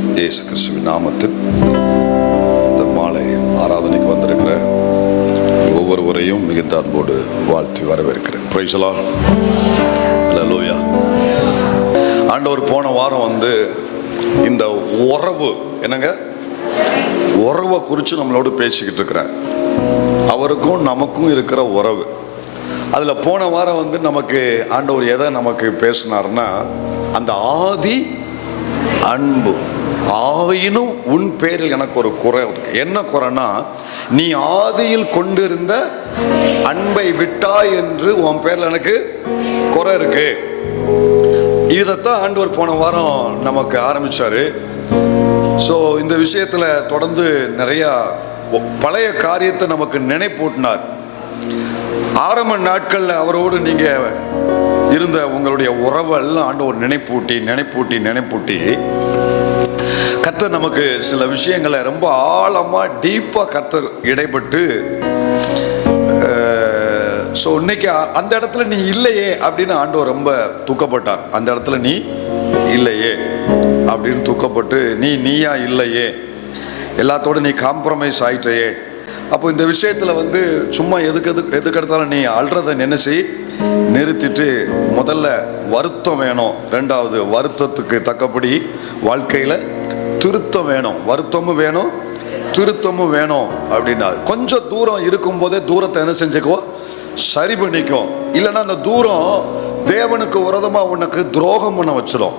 இயேசு கிறிஸ்துவின் நாமத்தில் இந்த மாலை ஆராதனைக்கு வந்திருக்கிற ஒவ்வொருவரையும் மிகுந்த அன்போடு வாழ்த்தி வரவேற்கிறேன். Praise the Lord. ஹல்லேலூயா. ஆண்டவர் போன வாரம் இந்த உறவு உறவை குறித்து நம்மளோடு பேசிக்கிட்டு இருக்கிறார். அவருக்கும் நமக்கும் இருக்கிற உறவு. அதில் போன வாரம் நமக்கு ஆண்டவர் எதை நமக்கு பேசினார்னா, அந்த ஆதி அன்பு. ஆயினும் உன் பேரில் எனக்கு ஒரு குறை இருக்கு. என்ன குறைனா, நீ ஆதியில் கொண்டிருந்த அன்பை விட்டாய் என்று உன் பேரில் எனக்கு குறை இருக்கு. இதைத்தான் ஆண்டவர் போன வாரம் நமக்கு ஆரம்பிச்சாரு. ஸோ இந்த விஷயத்தில் தொடர்ந்து நிறையா பழைய காரியத்தை நமக்கு நினைப்பூட்டினார். ஆரம்ப நாட்களில் அவரோடு நீங்கள் இருந்த உங்களுடைய உறவெல்லாம் ஆண்டவர் நினைப்பூட்டி கர்த்தர் நமக்கு சில விஷயங்களை ரொம்ப ஆழமாக டீப்பாக கர்த்தர் இடைப்பட்டு, ஸோ இன்னைக்கு அந்த இடத்துல நீ இல்லையே அப்படின்னு ஆண்டவர் ரொம்ப துக்கப்பட்டார். அந்த இடத்துல நீ இல்லையே அப்படின்னு துக்கப்பட்டு, நீயா இல்லையே, எல்லாத்தோடு நீ காம்ப்ரமைஸ் ஆயிட்டையே. அப்போ இந்த விஷயத்தில் சும்மா எதுக்கு எடுத்தாலும் நீ அழுறதை நினைச்சு நிறுத்திட்டு, முதல்ல வருத்தம் வேணும். ரெண்டாவது, வருத்தத்துக்கு தக்கபடி வாழ்க்கையில் திருத்தம் வேணும். வருத்தமும் வேணும், திருத்தமும் வேணும் அப்படின்னா, கொஞ்சம் தூரம் இருக்கும்போதே தூரத்தை என்ன செஞ்சுக்கோ, சரி பண்ணிக்கோ. இல்லைன்னா அந்த தூரம் தேவனுக்கு விரோதமாக உனக்கு துரோகம் பண்ண வச்சிடும்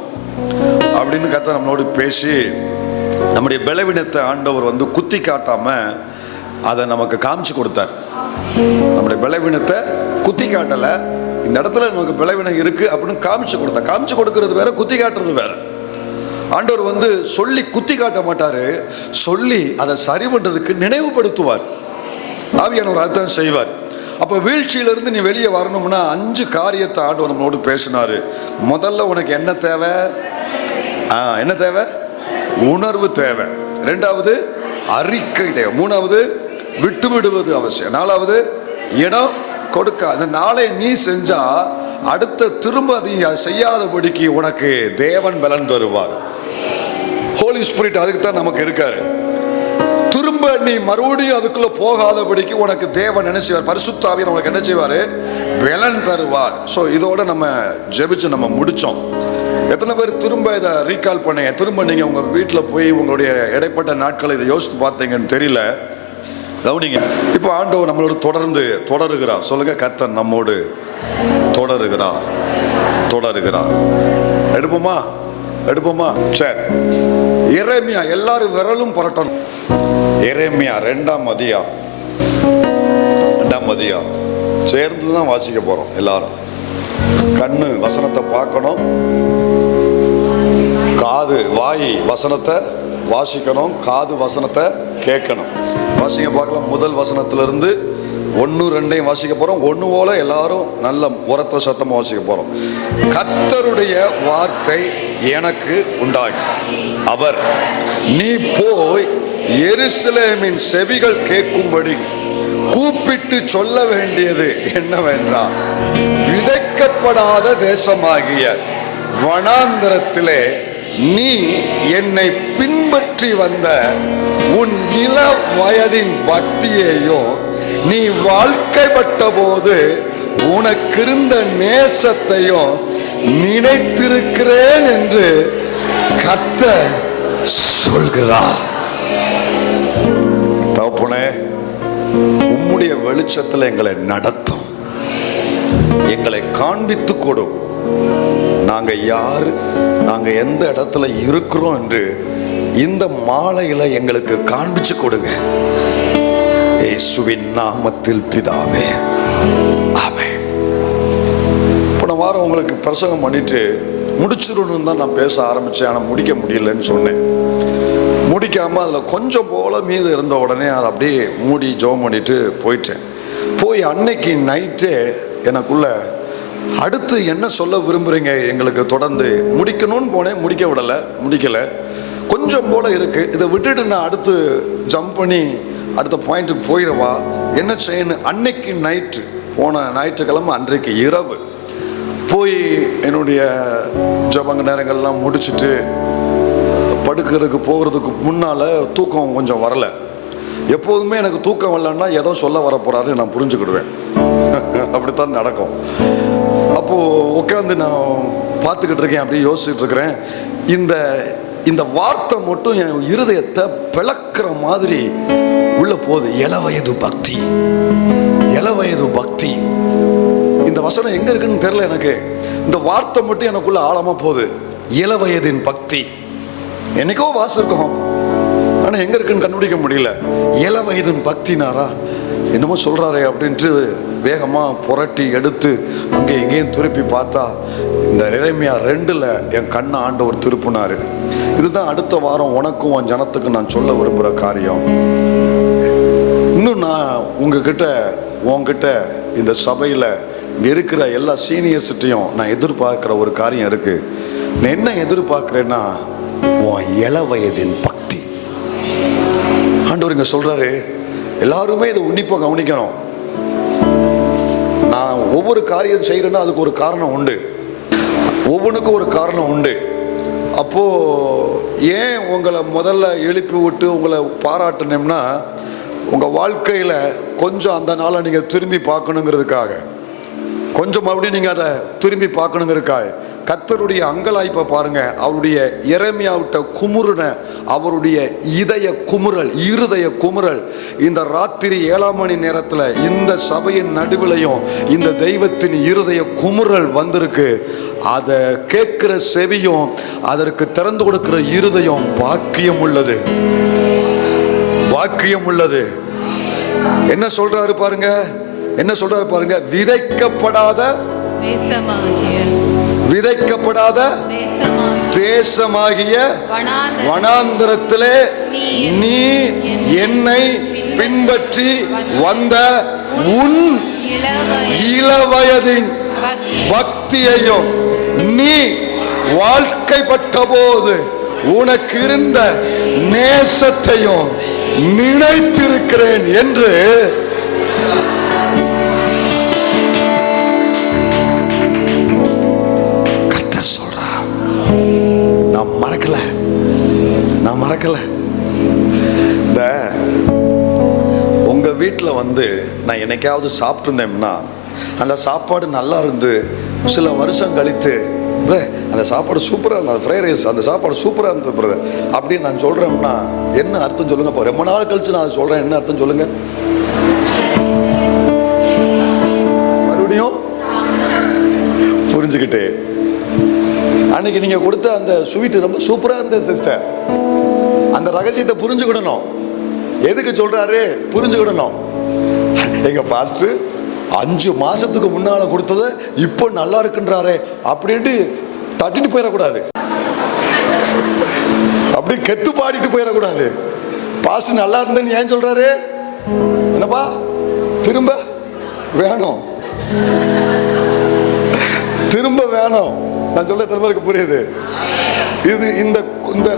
அப்படின்னு கர்த்தர் நம்மளோடு பேசி, நம்முடைய பலவீனத்தை ஆண்டவர் குத்தி காட்டாம அதை நமக்கு காமிச்சு கொடுத்தார். நம்முடைய பலவீனத்தை குத்தி காட்டல, இந்த இடத்துல நமக்கு பலவீனம் இருக்கு அப்படின்னு காமிச்சு கொடுத்தார். காமிச்சு கொடுக்கறது வேற, குத்தி காட்டுறது வேற. ஆண்டவர் சொல்லி குத்தி காட்ட மாட்டாரு, சொல்லி அதை சரி பண்றதுக்கு நினைவுபடுத்துவார். ஆவியானவர் அர்த்தம் செய்வார். அப்போ வீழ்ச்சியிலிருந்து நீ வெளியே வரணும்னா 5 காரியத்தை ஆண்டவர் நம்மளோடு பேசினாரு. முதல்ல உனக்கு என்ன தேவை? என்ன தேவை? உணர்வு தேவை. ரெண்டாவது, அறிக்கை தேவை. மூணாவது, விட்டு விடுவது அவசியம். நாலாவது, இடம் கொடுக்க. அந்த நாளை நீ செஞ்சா அடுத்த திரும்ப நீ செய்யாதபடிக்கு உனக்கு தேவன் பலன் தருவார். ஹோலி ஸ்பிரிட் அதுக்கு தான் நமக்கு இருக்காரு. திரும்ப நீ மறுபடியும் அதுக்குள்ள போகாதபடிக்கு உனக்கு தேவன் என்ன செய்வார்? பரிசுத்த ஆவியானவர் உனக்கு என்ன செய்வார்? பலன் தருவார். ஸோ இதோட நம்ம ஜெபிச்சு நம்ம முடிச்சோம். எத்தனை பேர் திரும்ப இதை ரீகால் பண்ணீங்க? திரும்ப நீங்கள் உங்கள் வீட்டில் போய் உங்களுடைய இடைப்பட்ட நாட்களை இதை யோசித்து பார்த்தீங்கன்னு தெரியல. கவனிங்க. இப்போ ஆண்டவர் நம்மளோடு தொடருகிறார். சொல்லுங்க, கர்த்தர் நம்மோடு தொடருகிறார். எடுப்போமா? சரி. எரேமியா, எல்லாரும் விரலும் புரட்டணும். எரேமியா 2ஆம் அதிகாரம் சேர்ந்து தான் வாசிக்க போறோம். எல்லாரும் கண்ணு வசனத்தை பார்க்கணும், காது வாய் வசனத்தை வாசிக்கணும், காது வசனத்தை கேட்கணும். வாசிக்க பார்க்கலாம். முதல் வசனத்திலிருந்து 1, 2 வாசிக்க போறோம். 1 போல எல்லாரும் நல்ல உரத்த சத்தமா வாசிக்க போறோம். கர்த்தருடைய வார்த்தை எனக்கு உண்டாகி, அவர், நீ போய் எருசலேமின் செவிகள் கேட்கும்படி கூப்பிட்டு சொல்ல வேண்டியது என்னவென்றால், விதைக்கப்படாத தேசமாகிய வனாந்தரத்திலே நீ என்னை பின்பற்றி வந்த உன் இள வயதின் பக்தியையும் நீ வாழ்க்கைப்பட்ட போது உனக்கிருந்த நேசத்தையும் நினைத்திருக்கிறேன் என்று கர்த்தர் சொல்கிறார். தகப்பனே, உம்முடைய வெளிச்சத்தில் எங்களை நடத்தும், எங்களை காண்பித்து கொடும். நாங்க யாரு, நாங்க எந்த இடத்துல இருக்கிறோம் என்று இந்த மாலையில எங்களுக்கு காண்பிச்சு கொடுங்க. இயேசுவின் நாமத்தில் பிதாவே, ஆமென். போன வாரம் உங்களுக்கு பிரசங்கம் பண்ணிட்டு முடிச்சிடணும்னு தான் நான் பேச ஆரம்பிச்சேன். ஆனால் முடிக்க முடியலன்னு சொன்னேன். முடிக்காம அதில் கொஞ்சம் போல மீது இருந்த உடனே அதை அப்படியே மூடி ஜெபம் பண்ணிட்டு போயிட்டேன். போய் அன்னைக்கு நைட்டே எனக்குள்ள அடுத்து என்ன சொல்ல விரும்புறீங்க, எங்களுக்கு தொடர்ந்து முடிக்கணும்னு போனேன். முடிக்கலை. கொஞ்சம் போல இருக்கு. இதை விட்டுட்டு நான் அடுத்து ஜம்ப் பண்ணி அடுத்த பாயிண்ட்டுக்கு போயிடவா, என்ன செய்யணும்? அன்னைக்கு நைட்டு, போன ஞாயிற்றுக்கிழமை அன்றைக்கு இரவு போய் என்னுடைய ஜபங்க நேரங்கள்லாம் முடிச்சுட்டு படுக்கிறதுக்கு போகிறதுக்கு முன்னால் தூக்கம் கொஞ்சம் வரலை. எப்போதுமே எனக்கு தூக்கம் வரலன்னா ஏதோ சொல்ல வர போகிறாரு நான் புரிஞ்சுக்கிடுவேன். அப்படித்தான் நடக்கும். அப்போது உட்காந்து நான் பார்த்துக்கிட்டு இருக்கேன், அப்படியே யோசிச்சுட்டு இருக்கிறேன். இந்த வார்த்தை மட்டும் என் இருதயத்தை பிளக்கிற மாதிரி உள்ள போகுது. இளவயது பக்தி, இளவயது பக்தி. இந்த வசனம் எங்க இருக்குன்னு தெரியல எனக்கு. இந்த வார்த்தை மட்டும் எனக்குள்ள ஆழமா போகுது. இளவயதின் பக்தி. என்னைக்கோ வாசிருக்கோம், ஆனா எங்க இருக்குன்னு கண்டுபிடிக்க முடியல. இளவயதின் பக்தினாரா என்னமோ சொல்றாரே அப்படின்ட்டு வேகமா புரட்டி எடுத்து அங்கே எங்கேயும் திருப்பி பார்த்தா இந்த எரேமியா 2 என் கண்ணை ஆண்டவர் திருப்பினாரு. இதுதான் அடுத்த வாரம் உனக்கும் உன் ஜனத்துக்கு நான் சொல்ல விரும்புகிற காரியம். இன்னும் நான் உங்ககிட்ட இந்த சபையில் இருக்கிற எல்லா சீனியர்ஸ்கிட்டையும் நான் எதிர்பார்க்குற ஒரு காரியம் இருக்கு. நான் என்ன எதிர்பார்க்குறேன்னா உன் இளவயதின் பக்தி. ஆண்டவர் இங்க சொல்றாரு, எல்லாருமே இதை உன்னிப்பாக கவனிக்கணும். நான் ஒவ்வொரு காரியம் செய்யறேன்னா அதுக்கு ஒரு காரணம் உண்டு, ஒவ்வொன்றுக்கும் ஒரு காரணம் உண்டு. அப்போ ஏன் உங்களை முதல்ல எழுப்பி விட்டு உங்களை பாராட்டினோம்னா உங்க வாழ்க்கையில கொஞ்சம் அந்த நாளை நீங்க திரும்பி பார்க்கணுங்கிறதுக்காக, கொஞ்சம் மறுபடியும் நீங்க அதை திரும்பி பார்க்கணுங்கிறதுக்காக. கர்த்தருடைய அங்கலாய்ப்பை பாருங்க. அவருடைய எரேமியாவிட்ட குமுறுன அவருடைய இருதய குமுறல் இந்த ராத்திரி 7ஆம் மணி நேரத்தில் இந்த சபையின் நடுவிலையும் இந்த தெய்வத்தின் இருதய குமுறல் வந்திருக்கு. அதை கேட்கிற செவியும் அதற்கு திறந்து கொடுக்கிற இருதயம் பாக்கியம் உள்ளது, பாக்கியம் உள்ளது. என்ன சொல்றாரு பாருங்க, என்ன சொல்றாரு பாருங்க. விதைக்கப்படாத தேசமாகிய வனாந்தரத்திலே நீ என்னை பின்பற்றி வந்த உன் இளவயதின் பக்தியையும் நீ வாழ்க்கைப்பட்ட போது உனக்கு இருந்த நேசத்தையும் நினைத்திருக்கிறேன் என்று மறக்கல. இந்த உங்க வீட்டில் வந்து நான் என்னைக்காவது சாப்பிட்டுருந்தேன்னா அந்த சாப்பாடு நல்லா இருந்து சில வருஷம் கழித்து அந்த சாப்பாடு சூப்பராக இருந்தது, ஃப்ரைட் ரைஸ் அந்த சாப்பாடு சூப்பராக இருந்தது பிரதர் அப்படின்னு நான் சொல்றேன்னா என்ன அர்த்தம் சொல்லுங்க. இப்போ ரொம்ப நாள் கழிச்சு நான் அதை சொல்றேன், என்ன அர்த்தம் சொல்லுங்க. மறுபடியும் புரிஞ்சுக்கிட்டு அன்னைக்கு நீங்க கொடுத்த அந்த ஸ்வீட் ரொம்ப சூப்பரா இருந்தது சிஸ்டர். அந்த ரகசியத்தை புரிஞ்சுக்கிடணும். எதுக்கு சொல்றாரு புரிஞ்சுக்கிடணும். எங்க பாஸ்டர் 5 மாசத்துக்கு முன்னால கொடுத்தது இப்போ நல்லா இருக்குன்றாரே அப்படின்ட்டு தட்டிட்டு போயிடக்கூடாது, அப்படி கெத்து பாடிட்டு போயிடக்கூடாது. பாஸ்டர் நல்லா இருந்தேன்னு ஏன் சொல்றாரு? என்னப்பா திரும்ப வேணும், திரும்ப வேணும். நான் சொல்ல திரும்ப புரியுது. இது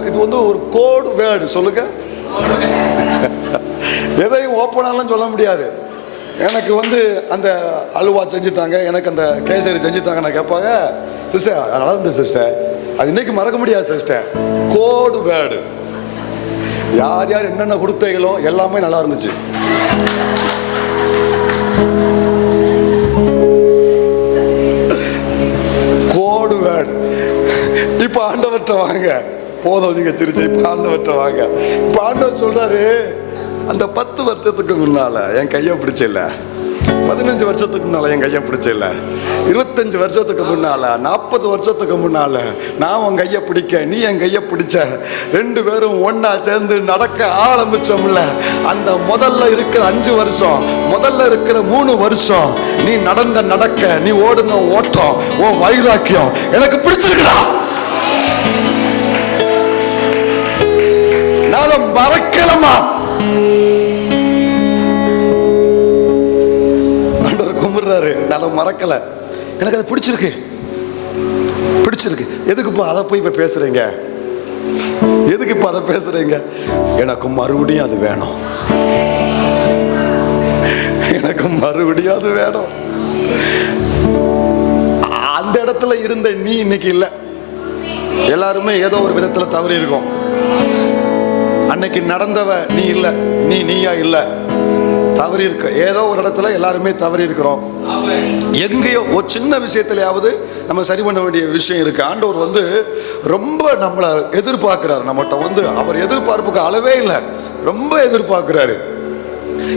இது வந்து ஒரு கோட் வேர்டு. சொல்லுங்க. எதையும் ஓப்பனாலாம் சொல்ல முடியாது. எனக்கு வந்து அந்த அல்வா செஞ்சுத்தாங்க, எனக்கு அந்த கேசரி செஞ்சுத்தாங்க. நான் கேட்பாங்க, சிஸ்டர் நல்லா இருந்தது சிஸ்டர், அது இன்னைக்கு மறக்க முடியாது சிஸ்டர். Code word. யார் யார் என்னென்ன கொடுத்தீங்களோ எல்லாமே நல்லா இருந்துச்சு. Code word. இப்ப ஆண்டவர்கிட்ட வாங்க, போதும் நீங்க சிரிச்சு, இப்ப ஆண்டவர்கிட்ட வாங்க. இப்ப ஆண்டவர் சொல்றாரு, அந்த 10 வருஷத்துக்கு முன்னால என் கையை பிடிச்சில்ல, 15 வருஷத்துக்கு முன்னால என் கையை பிடிச்சில்ல, 25 வருஷத்துக்கு முன்னால, 40 வருஷத்துக்கு முன்னால நான் உன் கையை பிடிக்க, நீ என் கையை பிடிச்ச, 2 பேரும் ஒன்னா சேர்ந்து நடக்க ஆரம்பிச்சோம்ல. அந்த முதல்ல இருக்கிற 5 வருஷம், முதல்ல இருக்கிற 3 வருஷம் நீ நடக்க, நீ ஓடுன ஓட்டம், ஓ வைராக்கியம் எனக்கு பிடிச்சிருக்குடா. நான் மறக்கலமா. ஆண்டவர் கும்பிடுறாரு, நான் மறக்கல, எனக்கு அது பிடிச்சிருக்கு, பிடிச்சிருக்கு. எதுக்குப்பா அதை போய் இப்ப பேசுறீங்க? எதுக்கு இப்ப அதை பேசுறீங்க? எனக்கு மறுபடியும் அது வேணும், எனக்கு மறுபடியும் அது வேணும். அந்த இடத்துல இருந்த நீ இன்னைக்கு இல்லை. எல்லாருமே ஏதோ ஒரு விதத்துல தவறி இருக்கும். அன்னைக்கு நடந்தவ நீ இல்ல, நீயா இல்ல, தவறி இருக்க. ஏதோ ஒரு இடத்துல எல்லாருமே தவறி இருக்கிறோம். எங்கேயோ ஒரு சின்ன விஷயத்திலேயாவது நம்ம சரி பண்ண வேண்டிய விஷயம் இருக்கு. ஆண்டவர் ரொம்ப நம்மளை எதிர்பார்க்கிறார். நம்மகிட்ட அவர் எதிர்பார்ப்புக்கு அளவே இல்லை, ரொம்ப எதிர்பார்க்கிறாரு.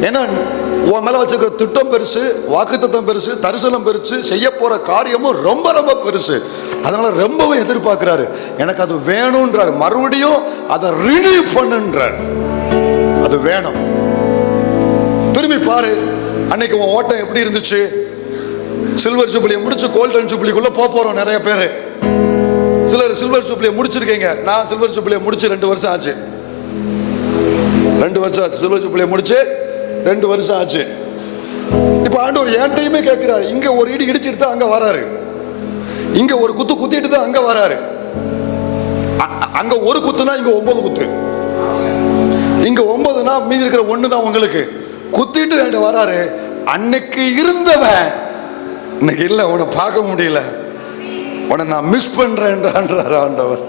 ஏன்னா உன் மேல வச்சிருக்கிற திட்டம் பெருசு, வாக்குத்தத்தம் பெருசு, தரிசனம் பெருசு, செய்ய போற காரியமும் ரொம்ப ரொம்ப பெருசு. அதனால ரொம்பவும் எதிர்பார்க்கிறாரு. எனக்கு அது வேணும்ன்றார். மறுபடியும் அதை ரினியூ பண்ணுன்றார். அது வேணும். திரும்பி பாரு, அன்னைக்கு உன் ஓட்டம் எப்படி இருந்துச்சு? சில்வர் ஜூப்ளியை முடிச்சு கோல்டன் ஜூப்ளிக்குள்ள போறோம் நிறைய பேரு. சிலர் சில்வர் ஜூப்ளியை முடிச்சிருக்கீங்க. நான் சில்வர் ஜூப்ளியை முடிச்சு 2 வருஷம் ஆச்சு. 2 வருஷம் ஆச்சு. சில்வர் ஜூப்ளியை முடிச்சு 2 வருஷம் ஆச்சு. இப்ப ஆண்டவர் என்கிட்டயுமே கேட்கிறாரு. இங்க ஒரு இடி இடிச்சிட்டு தான் அங்க வராரு, இங்க ஒரு குத்து குத்திட்டு தான் அங்க வராரு. அங்க ஒரு குத்துனா இங்க 9 குத்து, இங்க 9னா மீதி இருக்கிற 1 தான் உங்களுக்கு. குத்திட்டு என்கிட்ட வராரு. அன்னைக்கு இருந்தவன் இன்னைக்கு இல்ல, உன்னை பார்க்க முடியல, உன்னை நான் மிஸ் பண்றேன்றார் ஆண்டவர்.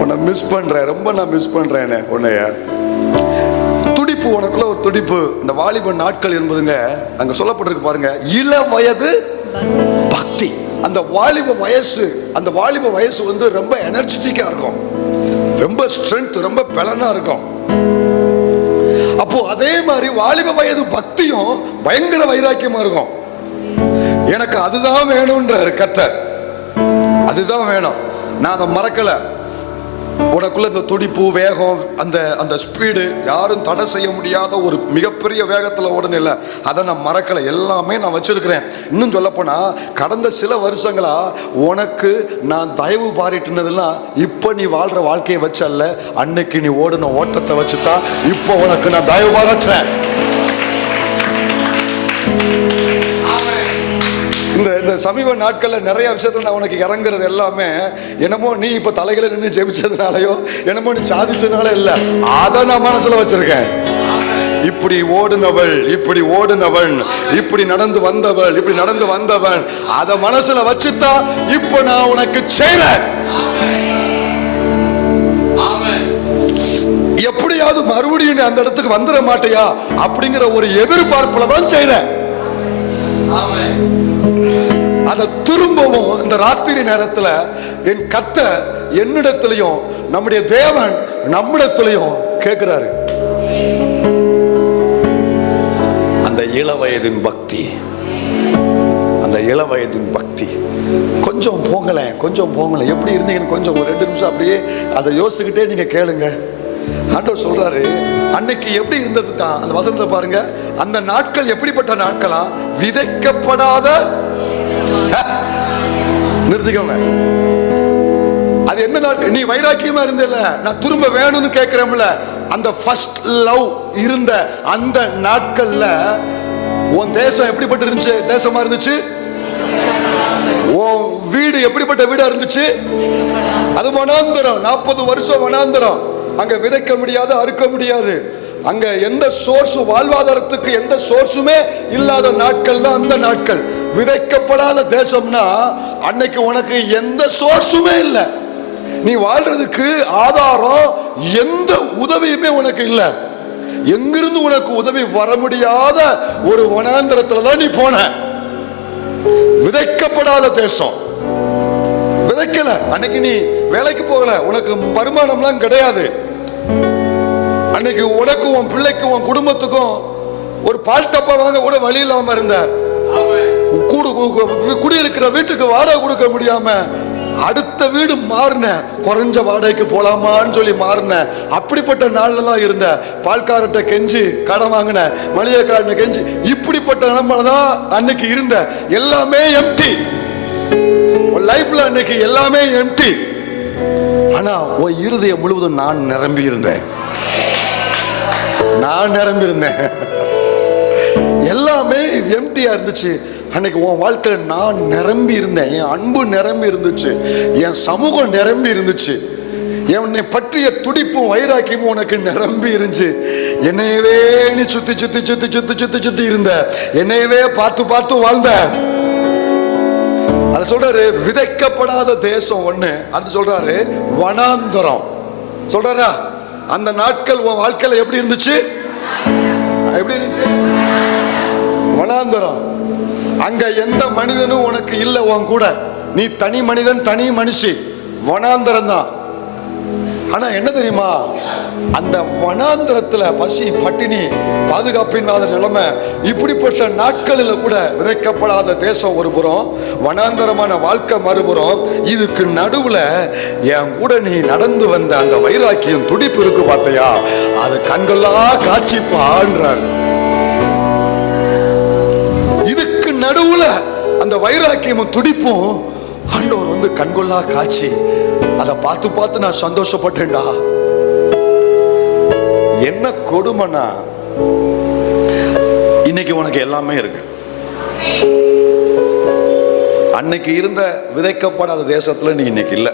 உன்னை மிஸ் பண்றேன், ரொம்ப நான் மிஸ் பண்றேன் உன்னைய. துடிப்பு, உனக்குள்ள ஒரு துடிப்பு. இந்த வாலிப நாட்கள் என்பதுங்க அங்க சொல்லப்பட்டிருக்கு பாருங்க, இள வயது பக்தி. அந்த வாலிப வயசு ரொம்ப எனர்ஜெட்டிக்கா இருக்கும், ரொம்ப ஸ்ட்ரென்த், ரொம்ப பலனா இருக்கும். அப்போ அதே மாதிரி வாலிப வயது பக்தியும் பயங்கர வைராக்கியமா இருக்கும். எனக்கு அதுதான் வேணும்ன்றாரு கர்த்தர். அதுதான் வேணும். நான் அதை மறக்கல. உனக்குள்ள இந்த துடிப்பு, வேகம், அந்த ஸ்பீடு யாரும் தடை செய்ய முடியாத ஒரு மிகப்பெரிய வேகத்தில் ஓடணும் இல்லை, அதை நான் மறக்கலை. எல்லாமே நான் வச்சிருக்கிறேன். இன்னும் சொல்லப்போனா கடந்த சில வருஷங்களா உனக்கு நான் தயவு பாரிட்டுனதுலாம் இப்போ நீ வாழ்ற வாழ்க்கையை வச்சல்ல, அன்னைக்கு நீ ஓடின ஓட்டத்தை வச்சுதான் இப்போ உனக்கு நான் தயவு பாராட்டுறேன். இந்த சமீப நாட்கள்ல நிறைய விஷயத்துல நான் உனக்கு இறங்குறது எல்லாமே என்னமோ நீ இப்ப தலைகளை நின்று ஜெபிச்சதுனாலயோ என்னமோ நீ சாதிச்சதுனால இல்ல, அதை நான் மனசுல வச்சிருக்கேன். இப்படி ஓடுனவள், இப்படி ஓடுனவன், இப்படி நடந்து வந்தவன், அதை மனசுல வச்சுதான் இப்ப நான் உனக்கு செய்றேன். எப்படியாவது மறுபடியும் அந்த இடத்துக்கு வந்துட மாட்டியா அப்படிங்கிற ஒரு எதிர்பார்ப்புல தான் செய்றேன். அதை திரும்பவும் இந்த ராத்திரி நேரத்தில் என் கர்த்தர் என்னிடத்திலையும் நம்முடைய தேவன் நம்மிடத்திலையும் கேட்கிறாரு. அந்த இளவயதின் பக்தி, அந்த இளவயதின் பக்தி. கொஞ்சம் போங்களேன், எப்படி இருந்தீங்கன்னு கொஞ்சம் ஒரு 2 நிமிஷம் அப்படியே அதை யோசிச்சுக்கிட்டே நீங்க கேளுங்க. ஆண்டவர் சொல்றாரு, அன்னைக்கு எப்படி இருந்தது தான் அந்த வசனத்தை பாருங்க. அந்த நாட்கள் எப்படிப்பட்ட நாட்களா? விதைக்கப்படாத. நிறுத்திக்கோங்க. அது என்ன நாட்கள்? நீ வைராக்கியமா இருந்தல, நான் திரும்ப வேணும்னு கேட்கிறேன்ல, அந்த ஃபர்ஸ்ட் லவ் இருந்த அந்த நாட்கள்ல உன் தேசம் எப்படிப்பட்ட இருந்துச்சு? தேசமா இருந்துச்சு. உன் வீடு எப்படிப்பட்ட வீடா இருந்துச்சு? அது வனாந்தரம். 40 வருஷம் வனாந்தரம். அங்க விதைக்க முடியாது, அறுக்க முடியாது. அங்க எந்த சோர்ஸ், வாழ்வாதாரத்துக்கு எந்த சோர்ஸுமே இல்லாத நாட்கள் தான் அந்த நாட்கள். விதைக்கப்படாத தேசம்னா அன்னைக்கு உனக்கு எந்த சோர்ஸுமே இல்லை. நீ வாழ்றதுக்கு ஆதாரம் எந்த உதவியுமே உனக்கு இல்லை. எங்கிருந்து உனக்கு உதவி வர முடியாத ஒரு வனாந்தரத்துல தான் நீ போன. விதைக்கப்படாத தேசம். விதைக்கல. அன்னைக்கு நீ வேலைக்கு போகல, உனக்கு வருமானம்லாம் கிடையாது. அன்னைக்கு உனக்கும் உன் பிள்ளைக்கும் உன் குடும்பத்துக்கும் ஒரு பால் டப்பா வாங்க கூட வழி இல்லாம இருந்த, குடியிருக்கிற வீட்டுக்கு வாடகை கொடுக்க முடியாம அடுத்த வீடு மாறின, குறைஞ்ச வாடகைக்கு போலாமான்னு சொல்லி மாறின. அப்படிப்பட்ட நாள்ல தான் இருந்த. பால்காரட்ட கெஞ்சி கடன் வாங்கின, மளிகைக்காரனை கெஞ்சி, இப்படிப்பட்ட நிலைமையில தான் அன்னைக்கு இருந்த. எல்லாமே எம்டி. லைஃப்ல அன்னைக்கு எல்லாமே எம்டி. ஆனா உன் இருதயம் முழுவதும் நான் நிரம்பி இருந்தேன். எல்லாமே எம்டியா இருந்துச்சு. அன்னைக்கு உன் வாழ்க்கையில நான் நிரம்பி இருந்தேன். என் அன்பு நிரம்பி இருந்துச்சு, என் சமூகம் நிரம்பி இருந்துச்சு, என்னை பற்றிய துடிப்பும் வைராக்கியமும் உனக்கு நிரம்பி இருந்துச்சு. என்னையவே நீ சுத்தி சுத்தி சுத்தி சுத்தி சுத்தி சுத்தி இருந்த, என்னையவே பார்த்து பார்த்து வாழ்ந்த. அது சொல்றாரு விதைக்கப்படாத தேசம் ஒண்ணு, அது சொல்றாரு வனாந்தரம். சொல்றா, அந்த நாட்கள் உன் வாழ்க்கையில எப்படி இருந்துச்சு? எப்படி இருந்துச்சு? வனாந்தரம். அங்க எந்த மனிதனும் உனக்கு இல்லை உன் கூட. நீ தனி மனிதன், தனி மனுஷி. வனாந்தரம் தான். ஆனா என்ன தெரியுமா, அந்த வனாந்தரத்துல பசி, பட்டினி, பாதுகாப்பில்லாத நிலைமை, இப்படிப்பட்ட நாட்களில் கூட விதைக்கப்படாத தேசம் ஒரு புறம், வனாந்தரமான வாழ்க்கை மறுபுறம். இதுக்கு நடுவுல என் கூட நீ நடந்து வந்த அந்த வைராக்கியம், துடிப்பு இருக்கு பார்த்தையா, அது கண்கொள்ளா காட்சி பான்றார். இதுக்கு நடுவுல அந்த வைராக்கியமும் துடிப்பும் ஆண்டவர் வந்து கண்கொள்ளா காட்சி. அதை பார்த்து பார்த்து நான் சந்தோஷப்பட்டேன்டா. என்ன கொடுமைனா, இன்னைக்கு உனக்கு எல்லாமே இருக்கு. அன்னைக்கு இருந்த விதைக்கப்படாத தேசத்துல நீ இன்னைக்கு இல்ல.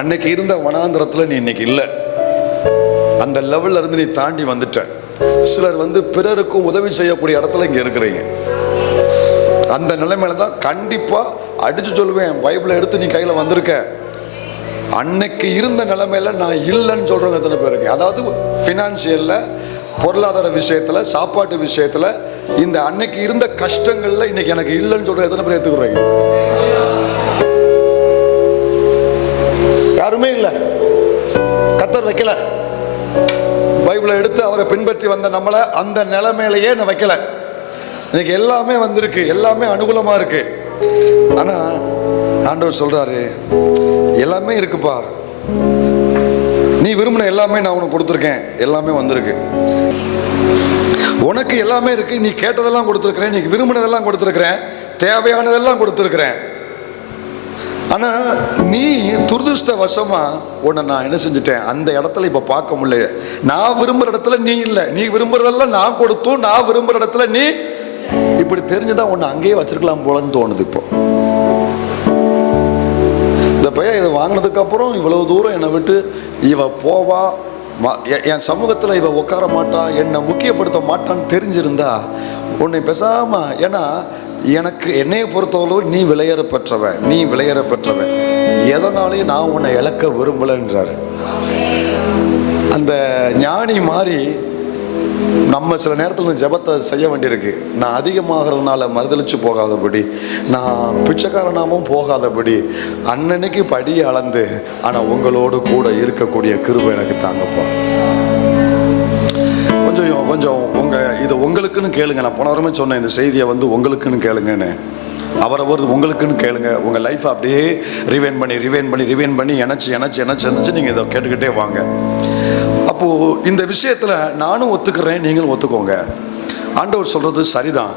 அன்னைக்கு இருந்த வனாந்தரத்துல நீ இன்னைக்கு இல்ல. அந்த லெவல்ல இருந்து நீ தாண்டி வந்துட்ட. சிலர் வந்து பிறருக்கும் உதவி செய்யக்கூடிய இடத்துல இங்க இருக்கிறீங்க. அந்த நிலைமையில தான் கண்டிப்பா அடிச்சு சொல்லுவேன், பைபிளை எடுத்து நீ கையில வந்திருக்க. அன்னைக்கு இருந்த நிலைமையில நான் இல்லைன்னு சொல்றவங்க எத்தனை பேர் இருக்கு? அதாவது பினான்சியல்ல, பொருளாதார விஷயத்துல, சாப்பாட்டு விஷயத்துல, இந்த அன்னைக்கு இருந்த கஷ்டங்கள்ல இன்னைக்கு எனக்கு இல்லைன்னு சொல்ற எத்தனை பேர் ஏத்துக்கிறீங்க? யாருமே இல்லை. கர்த்தர் வைக்கல. பைபிளை எடுத்து அவரை பின்பற்றி வந்த நம்மளை அந்த நிலைமையிலேயே நான் வைக்கல. இன்னைக்கு எல்லாமே வந்திருக்கு, எல்லாமே அனுகூலமா இருக்கு. ஆனா ஆண்டவர் சொல்றாரு, எல்லாமே இருக்குப்பா, நீ விரும்பின எல்லாமே நான் உனக்கு கொடுத்துருக்கேன், எல்லாமே வந்திருக்கு. உனக்கு எல்லாமே இருக்கு, நீ கேட்டதெல்லாம் கொடுத்துருக்கிறேன், நீ விரும்பினதெல்லாம் கொடுத்துருக்கிறேன், தேவையானதெல்லாம் கொடுத்துருக்கிறேன். ஆனா நீ துரதிருஷ்டவசமா உன்னை நான் என்ன செஞ்சுட்டேன், அந்த இடத்துல இப்ப பார்க்க முடியல. நான் விரும்புற இடத்துல நீ இல்லை, நீ விரும்புறதெல்லாம் நான் கொடுத்தும் நான் விரும்புற இடத்துல நீ இப்படி தெரிஞ்சுதான் உன்னை அங்கேயே வச்சிருக்கலாம் போலன்னு தோணுது. இப்போ இந்த பையன் இதை வாங்கினதுக்கு அப்புறம் இவ்வளவு தூரம் என்னை விட்டு இவ போவா, என் சமூகத்துல இவ உட்கார மாட்டா, என்னை முக்கியப்படுத்த மாட்டான்னு தெரிஞ்சிருந்தா உன்னை பேசாம, ஏன்னா எனக்கு என்னைய பொறுத்தவரை நீ விளையேற பெற்றவன், நீ விளையேற பெற்றவன், எதனாலையும் நான் உன்னை இழக்க விரும்பலன்றார். அந்த ஞானி மாதிரி நம்ம சில நேரத்தில் ஜெபத்தை செய்ய வேண்டியிருக்கு. நான் அதிகமாகிறதுனால மறுதளிச்சு போகாதபடி, நான் பிச்சைக்காரனாவும் போகாதபடி, அன்னன்னைக்கு படியை அளந்து ஆனால் உங்களோடு கூட இருக்கக்கூடிய கிருபை எனக்கு தாங்கப்பா. கொஞ்சம் இது உங்களுக்குன்னு கேளுங்க. நான் போன வாரமே சொன்னேன், இந்த செய்தியை வந்து உங்களுக்குன்னு கேளுங்கன்னு. அவரவர் உங்களுக்குன்னு கேளுங்க. உங்கள் லைஃப்பை அப்படியே ரிவைன் பண்ணி இணைச்சு நீங்கள் இதை கேட்டுக்கிட்டே வாங்க. அப்போது இந்த விஷயத்தில் நானும் ஒத்துக்கிறேன், நீங்களும் ஒத்துக்கோங்க. ஆண்டவர் சொல்கிறது சரிதான்,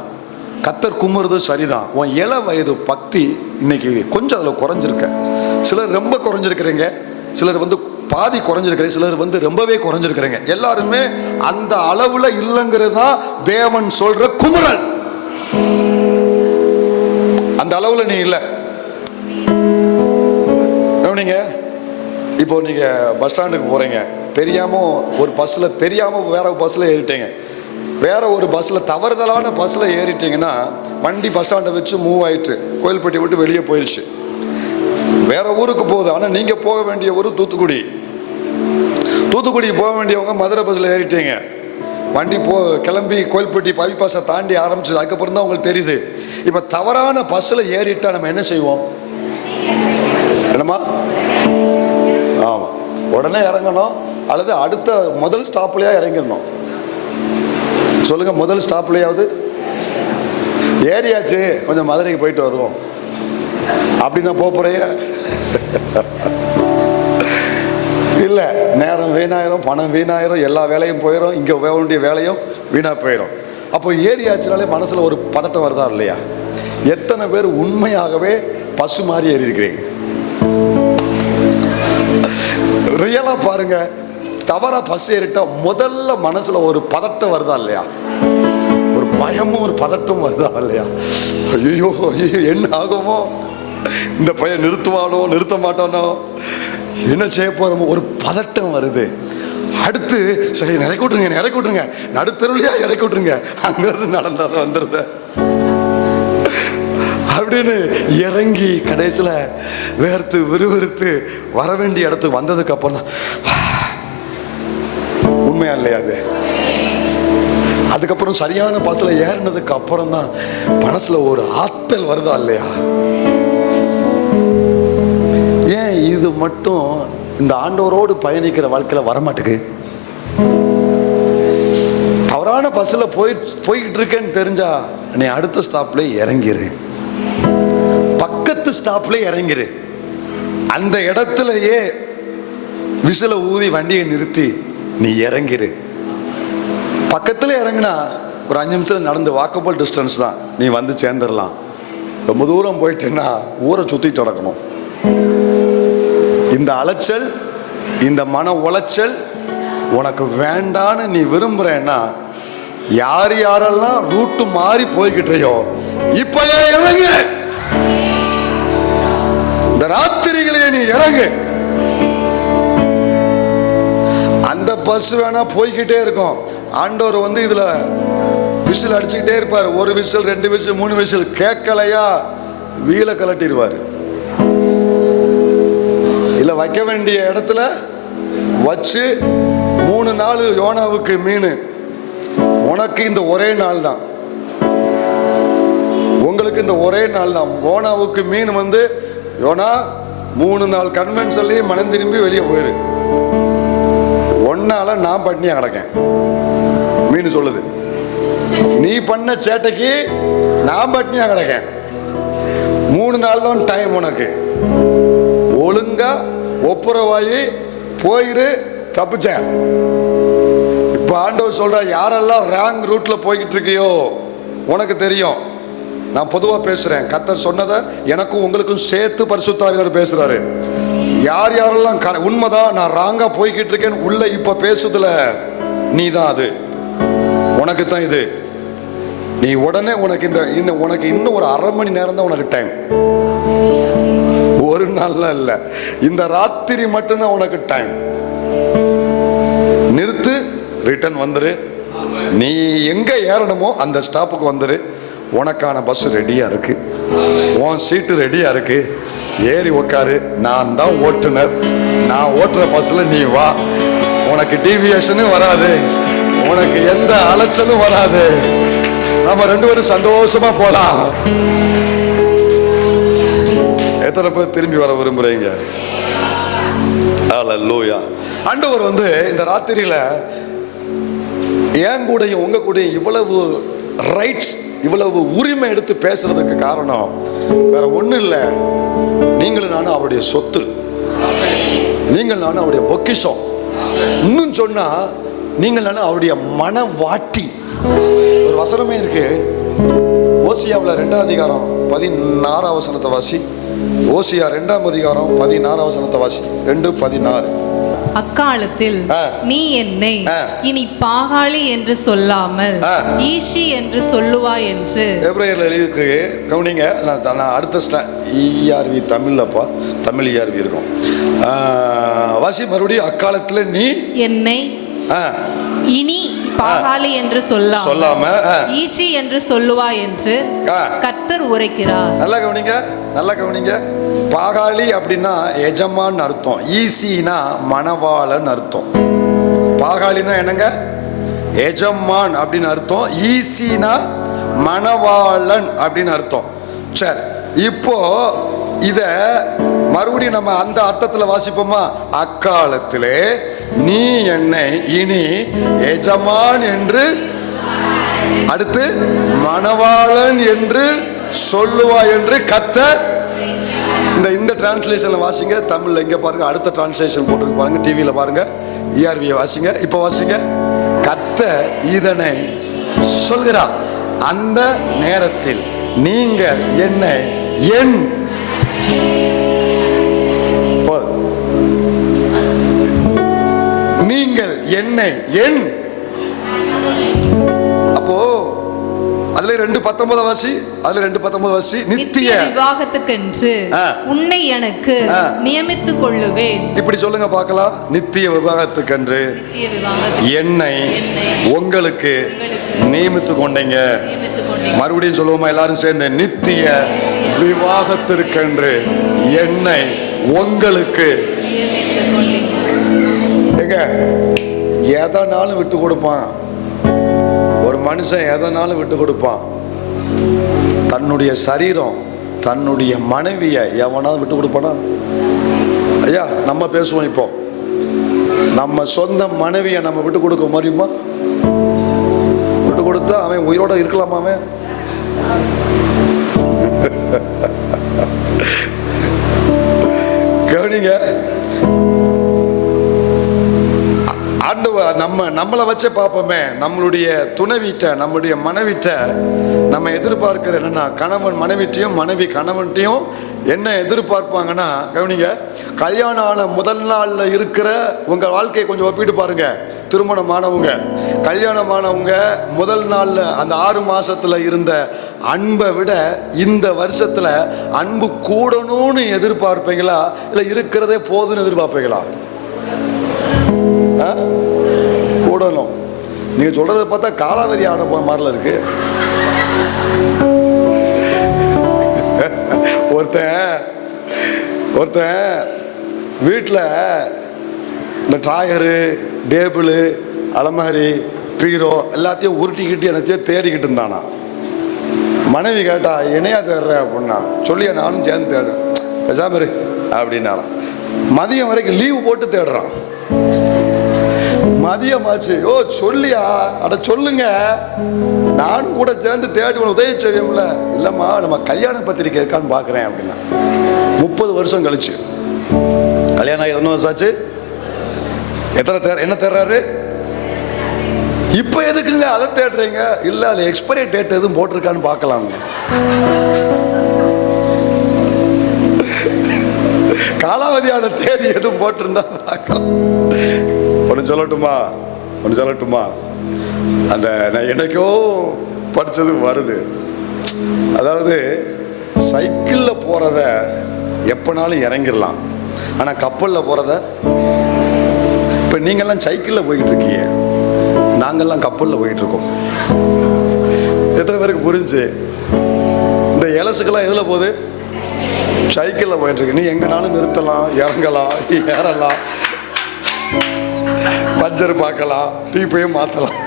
கர்த்தர் கும்புறது சரிதான். உன் இள வயது பக்தி இன்னைக்கு கொஞ்சம் அதில் குறைஞ்சிருக்க. சிலர் ரொம்ப குறைஞ்சிருக்கிறீங்க, சிலர் வந்து பாதி குறைஞ்சிருக்கிறீங்க, சிலர் வந்து ரொம்பவே குறைஞ்சிருக்கிறீங்க. எல்லாருமே அந்த அளவில் இல்லைங்கிறது தான் தேவன் சொல்ற குமுறல். அந்த அளவில் நீ இல்லை. நீங்க இப்போ நீங்க பஸ் ஸ்டாண்டுக்கு போறீங்க, தெரியாம ஒரு பஸ்ல வேற பஸ்ல ஏறிட்டீங்க. வேற ஒரு பஸ்ல தவறுதலான பஸ்ல ஏறிட்டீங்கன்னா வண்டி பஸ் ஸ்டாண்டை வச்சு மூவ் ஆயிட்டு கோயில்பட்டி விட்டு வெளியே போயிடுச்சு, வேற ஊருக்கு போகுது. ஆனா நீங்க போக வேண்டிய ஊர் தூத்துக்குடி. தூத்துக்குடி போக வேண்டியவங்க மதுரை பஸ்ல ஏறிட்டீங்க. வண்டி கிளம்பி கோயில்பட்டி பைபாஸை தாண்டி ஆரம்பிச்சது. அதுக்கப்புறம் தான் உங்களுக்கு தெரியுது. இப்ப தவறான பஸ்ல ஏறிட்டா நம்ம என்ன செய்வோம்? என்னமா? ஆமா, உடனே இறங்கணும் அல்லது அடுத்த முதல் ஸ்டாப்லயா இறங்கிடணும். சொல்லுங்க, முதல் ஸ்டாப்லயாவது ஏறியாச்சு, கொஞ்சம் மதுரைக்கு போயிட்டு வருவோம் அப்படின்னா போறேன். இல்லை, நேரம் வீணாயிரும், பணம் வீணாயிரும், எல்லா வேலையும் போயிடும், இங்கே போக வேண்டிய வேலையும் வீணாக போயிடும். அப்போ ஏறியாச்சுனாலே மனசில் ஒரு பதட்டம் வருதா இல்லையா? எத்தனை பேர் உண்மையாகவே பசு மாதிரி ஏறி இருக்கிறீங்க? ரியலா பாருங்க, தவறா பஸ் ஏறிட்டா முதல்ல மனசுல ஒரு பதட்டம் வருதா இல்லையா? ஒரு பயமும் ஒரு பதட்டம் வருதா இல்லையா? ஐயோ என்ன ஆகுமோ, இந்த பையன் நிறுத்துவானோ நிறுத்த மாட்டானோ, என்ன செய்ய போறோமோ, ஒரு பதட்டம் வருது. அடுத்து சரி இறக்கி விட்டுருங்க, நடுத்தருளையா இறக்கி விட்டுருங்க, அங்கிருந்து நடந்தாத வந்துருத. அப்படின்னு இறங்கி கடைசியில் வேர்த்து விறுவிறுத்து வர வேண்டிய இடத்துக்கு வந்ததுக்கு அப்புறம் தான் உண்மையா இல்லையா அது? அதுக்கப்புறம் சரியான பஸ்ஸில் ஏறினதுக்கு அப்புறம் தான் மனசுல ஒரு ஆத்தல் வருதா இல்லையா? ஏன் இது மட்டும் இந்த ஆண்டவரோடு பயணிக்கிற வாழ்க்கையில வரமாட்டுக்கு? தவறான பஸ்ஸில் போய்கிட்டு இருக்கேன்னு தெரிஞ்சா நீ அடுத்த ஸ்டாப்ல இறங்கிரு, பக்கத்து ஸ்டாப்ல இறங்கிரு, அந்த இடத்துலயே விசில ஊதி வண்டியை நிறுத்தி நீ இறங்கிரு. பக்கத்துல இறங்கினா ஒரு 5 நிமிஷம் நடந்து வாக்கபிள் டிஸ்டன்ஸ் தான், நீ வந்து சேர்ந்துடலாம். ரொம்ப தூரம் போயிட்டுன்னா ஊரை சுத்திட்டு நடக்கணும். இந்த அலைச்சல், இந்த மன உளைச்சல் உனக்கு வேண்டான்னு நீ விரும்புறேன்னா யார் யாரெல்லாம் ரூட்டு மாறி போய்கிட்டயோ இப்ப இறங்கு. இந்த ராத்திரிகளே நீ இறங்கு. அந்த பஸ் வேணா போய்கிட்டே இருக்கும். ஆண்டவர் வந்து இதுல விசில் அடிச்சுக்கிட்டே இருப்பார். 1 விசில் 2 விசில் 3 விசில் கேட்கலையா வீலை கலட்டிடுவார். இல்ல வைக்க வேண்டிய இடத்துல வச்சு 3 நாள் யோனாவுக்கு மீன். உனக்கு இந்த ஒரே நாள் தான், உங்களுக்கு இந்த ஒரே நாள் தான். யோனாவுக்கு மீன் வந்து யோனா 3 நாள் கன்வென்ஷன்லயே மனம் திரும்பி வெளியே போயிரு, ஒன்னால நான் பட்னியா கிடக்கேன். மீன் சொல்லுது, நீ பண்ண சேட்டைக்கு நான் பட்னியா கிடக்கேன். 3 நாள் தான் டைம் உனக்கு, ஒழுங்கா ஒப்புரவாயி போயிரு, தப்பிச்ச. இப்ப ஆண்டவர் சொல்ற, யாரெல்லாம் ராங் ரூட்ல போய்கிட்டு இருக்கியோ உனக்கு தெரியும். நான் பொதுவா பேசுறேன், கர்த்தர் சொன்னதை எனக்கும் உங்களுக்கும் சேர்த்து பரிசுத்த ஆவியானவர் பேசுறாரு. யார் யாரெல்லாம் உண்மைதான் நான் ராங்கா போய்கிட்டு இருக்கேன்னு உள்ள இப்ப பேசுதுல, நீ தான் அது, உனக்கு தான் இது. நீ உடனே உனக்கு உனக்கு இன்னும் ஒரு 1/2 மணி நேரம் தான் உனக்கு டைம். ஒரு நாள்ல இல்ல, இந்த ராத்திரி மட்டும்தான் உனக்கு டைம். நிறுத்து, ரிட்டர்ன் வந்துரு. நீ எங்க ஏறணுமோ அந்த ஸ்டாப்புக்கு வந்துரு. உனக்கான பஸ் ரெடியா இருக்கு, உன் சீட்டு ரெடியா இருக்கு, ஏறி உக்காரு. நான் தான் ஓட்டுநர், நான் ஓட்டுற பஸ்ல நீ வா. உனக்கு டீவியேஷனும் வராது, உனக்கு எந்த அலைச்சலும் வராது. நம்ம 2 பேரும் சந்தோஷமா போலாம். எத்தனை பேர் திரும்பி வர விரும்புறீங்க? அல்லேலூயா. ஆண்டவர் வந்து இந்த ராத்திரியில என் கூடயும் உங்க கூடயும் இவ்வளவு ரைட்ஸ், இவ்வளவு உரிமை எடுத்து பேசுறதுக்கு காரணம் வேற ஒண்ணும் இல்லை. நீங்களும் நானும் அவருடைய சொத்து, நீங்கள் நானும் அவருடைய பொக்கிஷம். இன்னும் சொன்னா நீங்கள் நானும் அவருடைய மனவாட்டி. ஒரு வசனமே இருக்கு, ஓசியாவில் 2ஆம் அதிகாரம் 16ஆம் வசனத்தை வாசி. ஓசியா 2ஆம் அதிகாரம் 16ஆம் வசனத்தை வாசி. 2:16. அக்காலத்தில் நீ என்னை இனி பாகாளி என்று சொல்லாமல் ஈஷி என்று சொல்லுவாய் என்று எபிரேயர்ல எழுதியிருக்கு. கவனிங்க, நான் அடுத்த ERV தமிழ்லப்பா, தமிழ் ERV இருக்கும். வாசி மறுபடியும். அக்காலத்தில் நீ என்னை இனி பாகாளி என்று சொல்லாம ஈஷி என்று சொல்லுவாய் என்று கர்த்தர் உரைக்கிறார். நல்லா கவனிங்க, நல்லா கவனிங்க. பாகாளி அப்படின்னா எஜமான் அர்த்தம், ஈசினா மணவாளன் அர்த்தம். பாகாளினா என்னங்க? எஜமான் அப்படின்னு அர்த்தம், ஈசினா மணவாளன் அப்படின்னு அர்த்தம். சரி, இப்போ இத மறுபடியும் நம்ம அந்த அர்த்தத்துல வாசிப்போமா? அக்காலத்திலே நீ என்னை இனி எஜமான் என்று, அடுத்து மணவாளன் என்று சொல்லுவாய் என்று கர்த்தர். இந்த டிரான்ஸ்லேஷன்ல வாசிங்க. தமிழ்ல இங்க பாருங்க, அடுத்த டிரான்ஸ்லேஷன் போட்டு பாருங்க, டிவியில பாருங்க, ERV வாசிங்க. இப்ப வாசிங்க. கர்த்தர் இதனை சொல்கிறார், அந்த நேரத்தில் நீங்கள் என்னை என் நீங்கள் என்னை என். அப்போ அதுல 2:19 வாசி, அதுல 2:19 வாசி. நித்திய விவாகத்துக்கென்று உன்னை எனக்கு நியமித்துக் கொள்ளுவேன். இப்படி சொல்லுங்க பார்க்கலாம். நித்திய விவாகத்துக்கென்று என்னை உங்களுக்கு நியமித்துக் கொண்டீங்க. மறுபடியும் சொல்லுவோமா எல்லாரும் சேர்ந்து? நித்திய விவாகத்திற்கென்று என்னை உங்களுக்கு நியமித்துக் கொண்டீர். எங்க எதனாலும் விட்டு கொடுப்பான். ஒரு மனுஷன் எதனாலும் விட்டு கொடுப்பான். தன்னுடைய சரீரம், தன்னுடைய மனைவியை எவனாவது விட்டு கொடுப்பானா? ஐயா, நம்ம பேசுவோம். இப்போ நம்ம சொந்த மனைவியை நம்ம விட்டு கொடுக்க முடியுமா? விட்டு கொடுத்தா அவன் உயிரோட இருக்கலாமா? அவன் கவனிங்க, ஆண்டவர் நம்மளை வச்சே பார்ப்போமே. நம்மளுடைய துணைவிட்ட, நம்முடைய மனைவிட்ட நம்ம எதிர்பார்க்கிற என்னன்னா, கணவன் மனைவிட்டையும் மனைவி கணவன்ட்டையும் என்ன எதிர்பார்ப்பாங்கன்னா, கவனிங்க, கல்யாணம் ஆன முதல் நாள்ல இருக்கிற உங்க வாழ்க்கையை கொஞ்சம் ஒப்பிட்டு பாருங்க. திருமணமானவங்க, கல்யாணமானவங்க முதல் நாள்ல அந்த 6 மாசத்துல இருந்த அன்பை விட இந்த வருஷத்துல அன்பு கூடணும்னு எதிர்பார்ப்பீங்களா, இல்ல இருக்கிறதே போதுன்னு எதிர்பார்ப்பீங்களா? கூடணும். நீங்க சொல்றதை பார்த்தா காலாவதி ஆன மாதிரில இருக்கு. ஒருத்தன் வீட்டில் இந்த ட்ராயரு, டேபிள், அலமாரி, பீரோ எல்லாத்தையும் உருட்டிக்கிட்டு எனத்தையும் தேடிக்கிட்டு இருந்தானா. மனைவி கேட்டா, என்னையா தேடுற அப்படின்னா, சொல்லியா நானும் சேர்ந்து தேடுறேன், பேசாம இரு அப்படின்னாராம். மதியம் வரைக்கும் லீவு போட்டு தேடுறான். மதியம் ஆச்சு, ஓ சொல்லியா, அட சொல்லுங்க, நானும் கூட சேர்ந்து தேடி உதவி செய்வோம்ல. இல்லம்மா, நம்ம கல்யாண பத்திரிக்கை இருக்கான்னு பாக்குறேன் அப்படின்னா. 30 வருஷம் கழிச்சு கல்யாணம் ஆகி 1 வருஷம் ஆச்சு. என்ன தேடுறாரு? இப்ப எதுக்குங்க அதை தேடுறீங்க? இல்ல அது எக்ஸ்பைரி டேட் எதுவும் போட்டிருக்கான்னு பார்க்கலாம். காலாவதியான தேதி எதுவும் போட்டிருந்தா பார்க்கலாம். ஒன்று சொல்லட்டுமா, அந்த நான் என்னைக்கோ படிச்சது வருது. அதாவது சைக்கிளில் போறத எப்பனாலும் இறங்கிடலாம், ஆனா கப்பலில் போறத, இப்ப நீங்கெல்லாம் சைக்கிளில் போய்கிட்டு இருக்கீங்க, நாங்கெல்லாம் கப்பலில் போயிட்டு இருக்கோம். எத்தனை பேருக்கு புரிஞ்சு? இந்த எலசுக்கெல்லாம் எதுல போகுது? சைக்கிளில் போயிட்டு இருக்கு. நீ எங்கனாலும் நிறுத்தலாம், இறங்கலாம், ஏறலாம், பஞ்சர் பார்க்கலாம், டீப்பையும் மாற்றலாம்.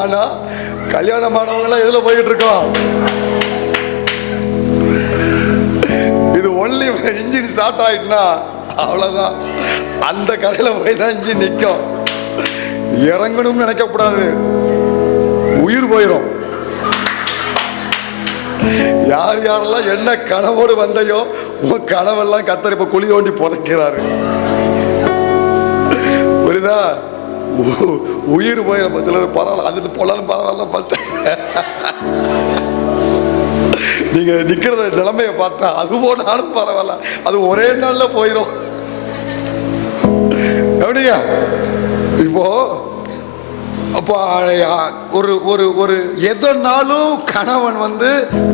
ஆனா கல்யாணமானவங்களாம் எதுல போயிட்டு இருக்கோம்? இது ஒன்லி இன்ஜின் ஸ்டார்ட் ஆயிட்டுனா அவ்வளவுதான், அந்த கரையில போய் தான் இன்ஜின் நிற்கும். இறங்கணும்னு நினைக்கக்கூடாது, உயிர் போயிடும். யார் யாரெல்லாம் என்ன கனவோடு வந்தையோ உன் கனவெல்லாம் கத்தர் இப்ப குழி தோண்டி புதைக்கிறாரு. புரியுதா? உயிர் போயிடும். சிலர் பரவாயில்ல, அது போலாலும் பரவாயில்ல, நீங்க நிக்கிறத நிலைமையை பார்த்தா அது போனாலும் பரவாயில்ல, அது ஒரே நாள்ல போயிடும். எப்படிங்க இப்போ அப்போ ஒரு ஒரு ஒரு எதனாலும் கணவன்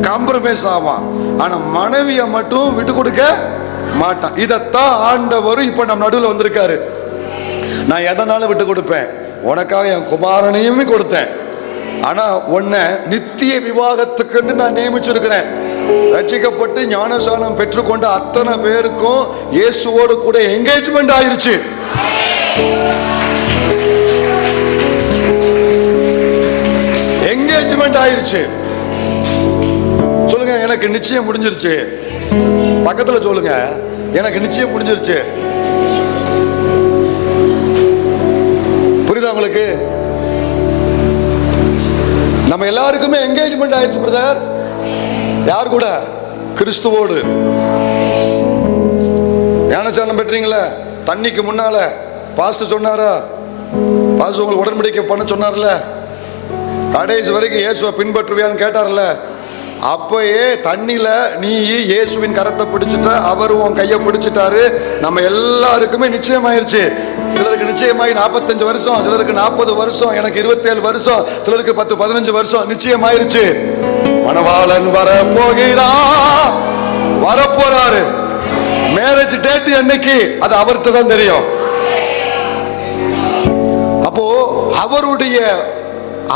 காம்ப்ரமைஸ் ஆவான், ஆனா மனைவியை மட்டும் விட்டு கொடுக்க மாட்டான். இதத்தான் ஆண்டவர் இப்ப நம்ம நடுவில் வந்திருக்காரு. நான் எதனாலும் விட்டு கொடுப்பேன், உனக்காக என் குமாரனையுமே கொடுத்தேன், ஆனா உன்னை நித்திய விவாகத்துக்கு நான் நியமிச்சிருக்கிறேன். ரட்சிக்கப்பட்டு ஞானசானம் பெற்றுக்கொண்ட அத்தனை பேருக்கும் இயேசுவோடு கூட என்கேஜ்மெண்ட் ஆயிருச்சு. என்கேஜ்மெண்ட் ஆயிருச்சு. சொல்லுங்க, எனக்கு நிச்சயம் முடிஞ்சிருச்சு. பக்கத்துல சொல்லுங்க, எனக்கு நிச்சயம் முடிஞ்சிருச்சு. புரியுதா உங்களுக்கு? நம்ம எல்லாருக்குமே என்கேஜ்மெண்ட் ஆயிடுச்சு பிரதர். யார் கூட? கிறிஸ்துவோடு. ஞானசானம் பெற்றீங்களா? தண்ணிக்கு முன்னால பாஸ்டர் சொன்னாரா? பாஸ்டர் உங்களுக்கு உடன்படிக்கை பண்ண சொன்னார்ல, கடைசி வரைக்கும் இயேசுவை பின்பற்றுவியான்னு கேட்டார்ல, அப்பயே தண்ணியில நீ இயேசுவின் கரத்தை பிடிச்சிட்ட, அவரும் உன் கையை பிடிச்சிட்டாரு. நம்ம எல்லாருக்குமே நிச்சயமாயிருச்சு. சிலருக்கு நிச்சயமாயி 45 வருஷம், சிலருக்கு 40 வருஷம், எனக்கு 27 வருஷம், சிலருக்கு 10-15 வருஷம் நிச்சயமாயிருச்சு. மணவாளன் வரப்போறாரு. மேரேஜ் டேட் என்னைக்கு அது அவர்கிட்ட தான் தெரியும். அப்போ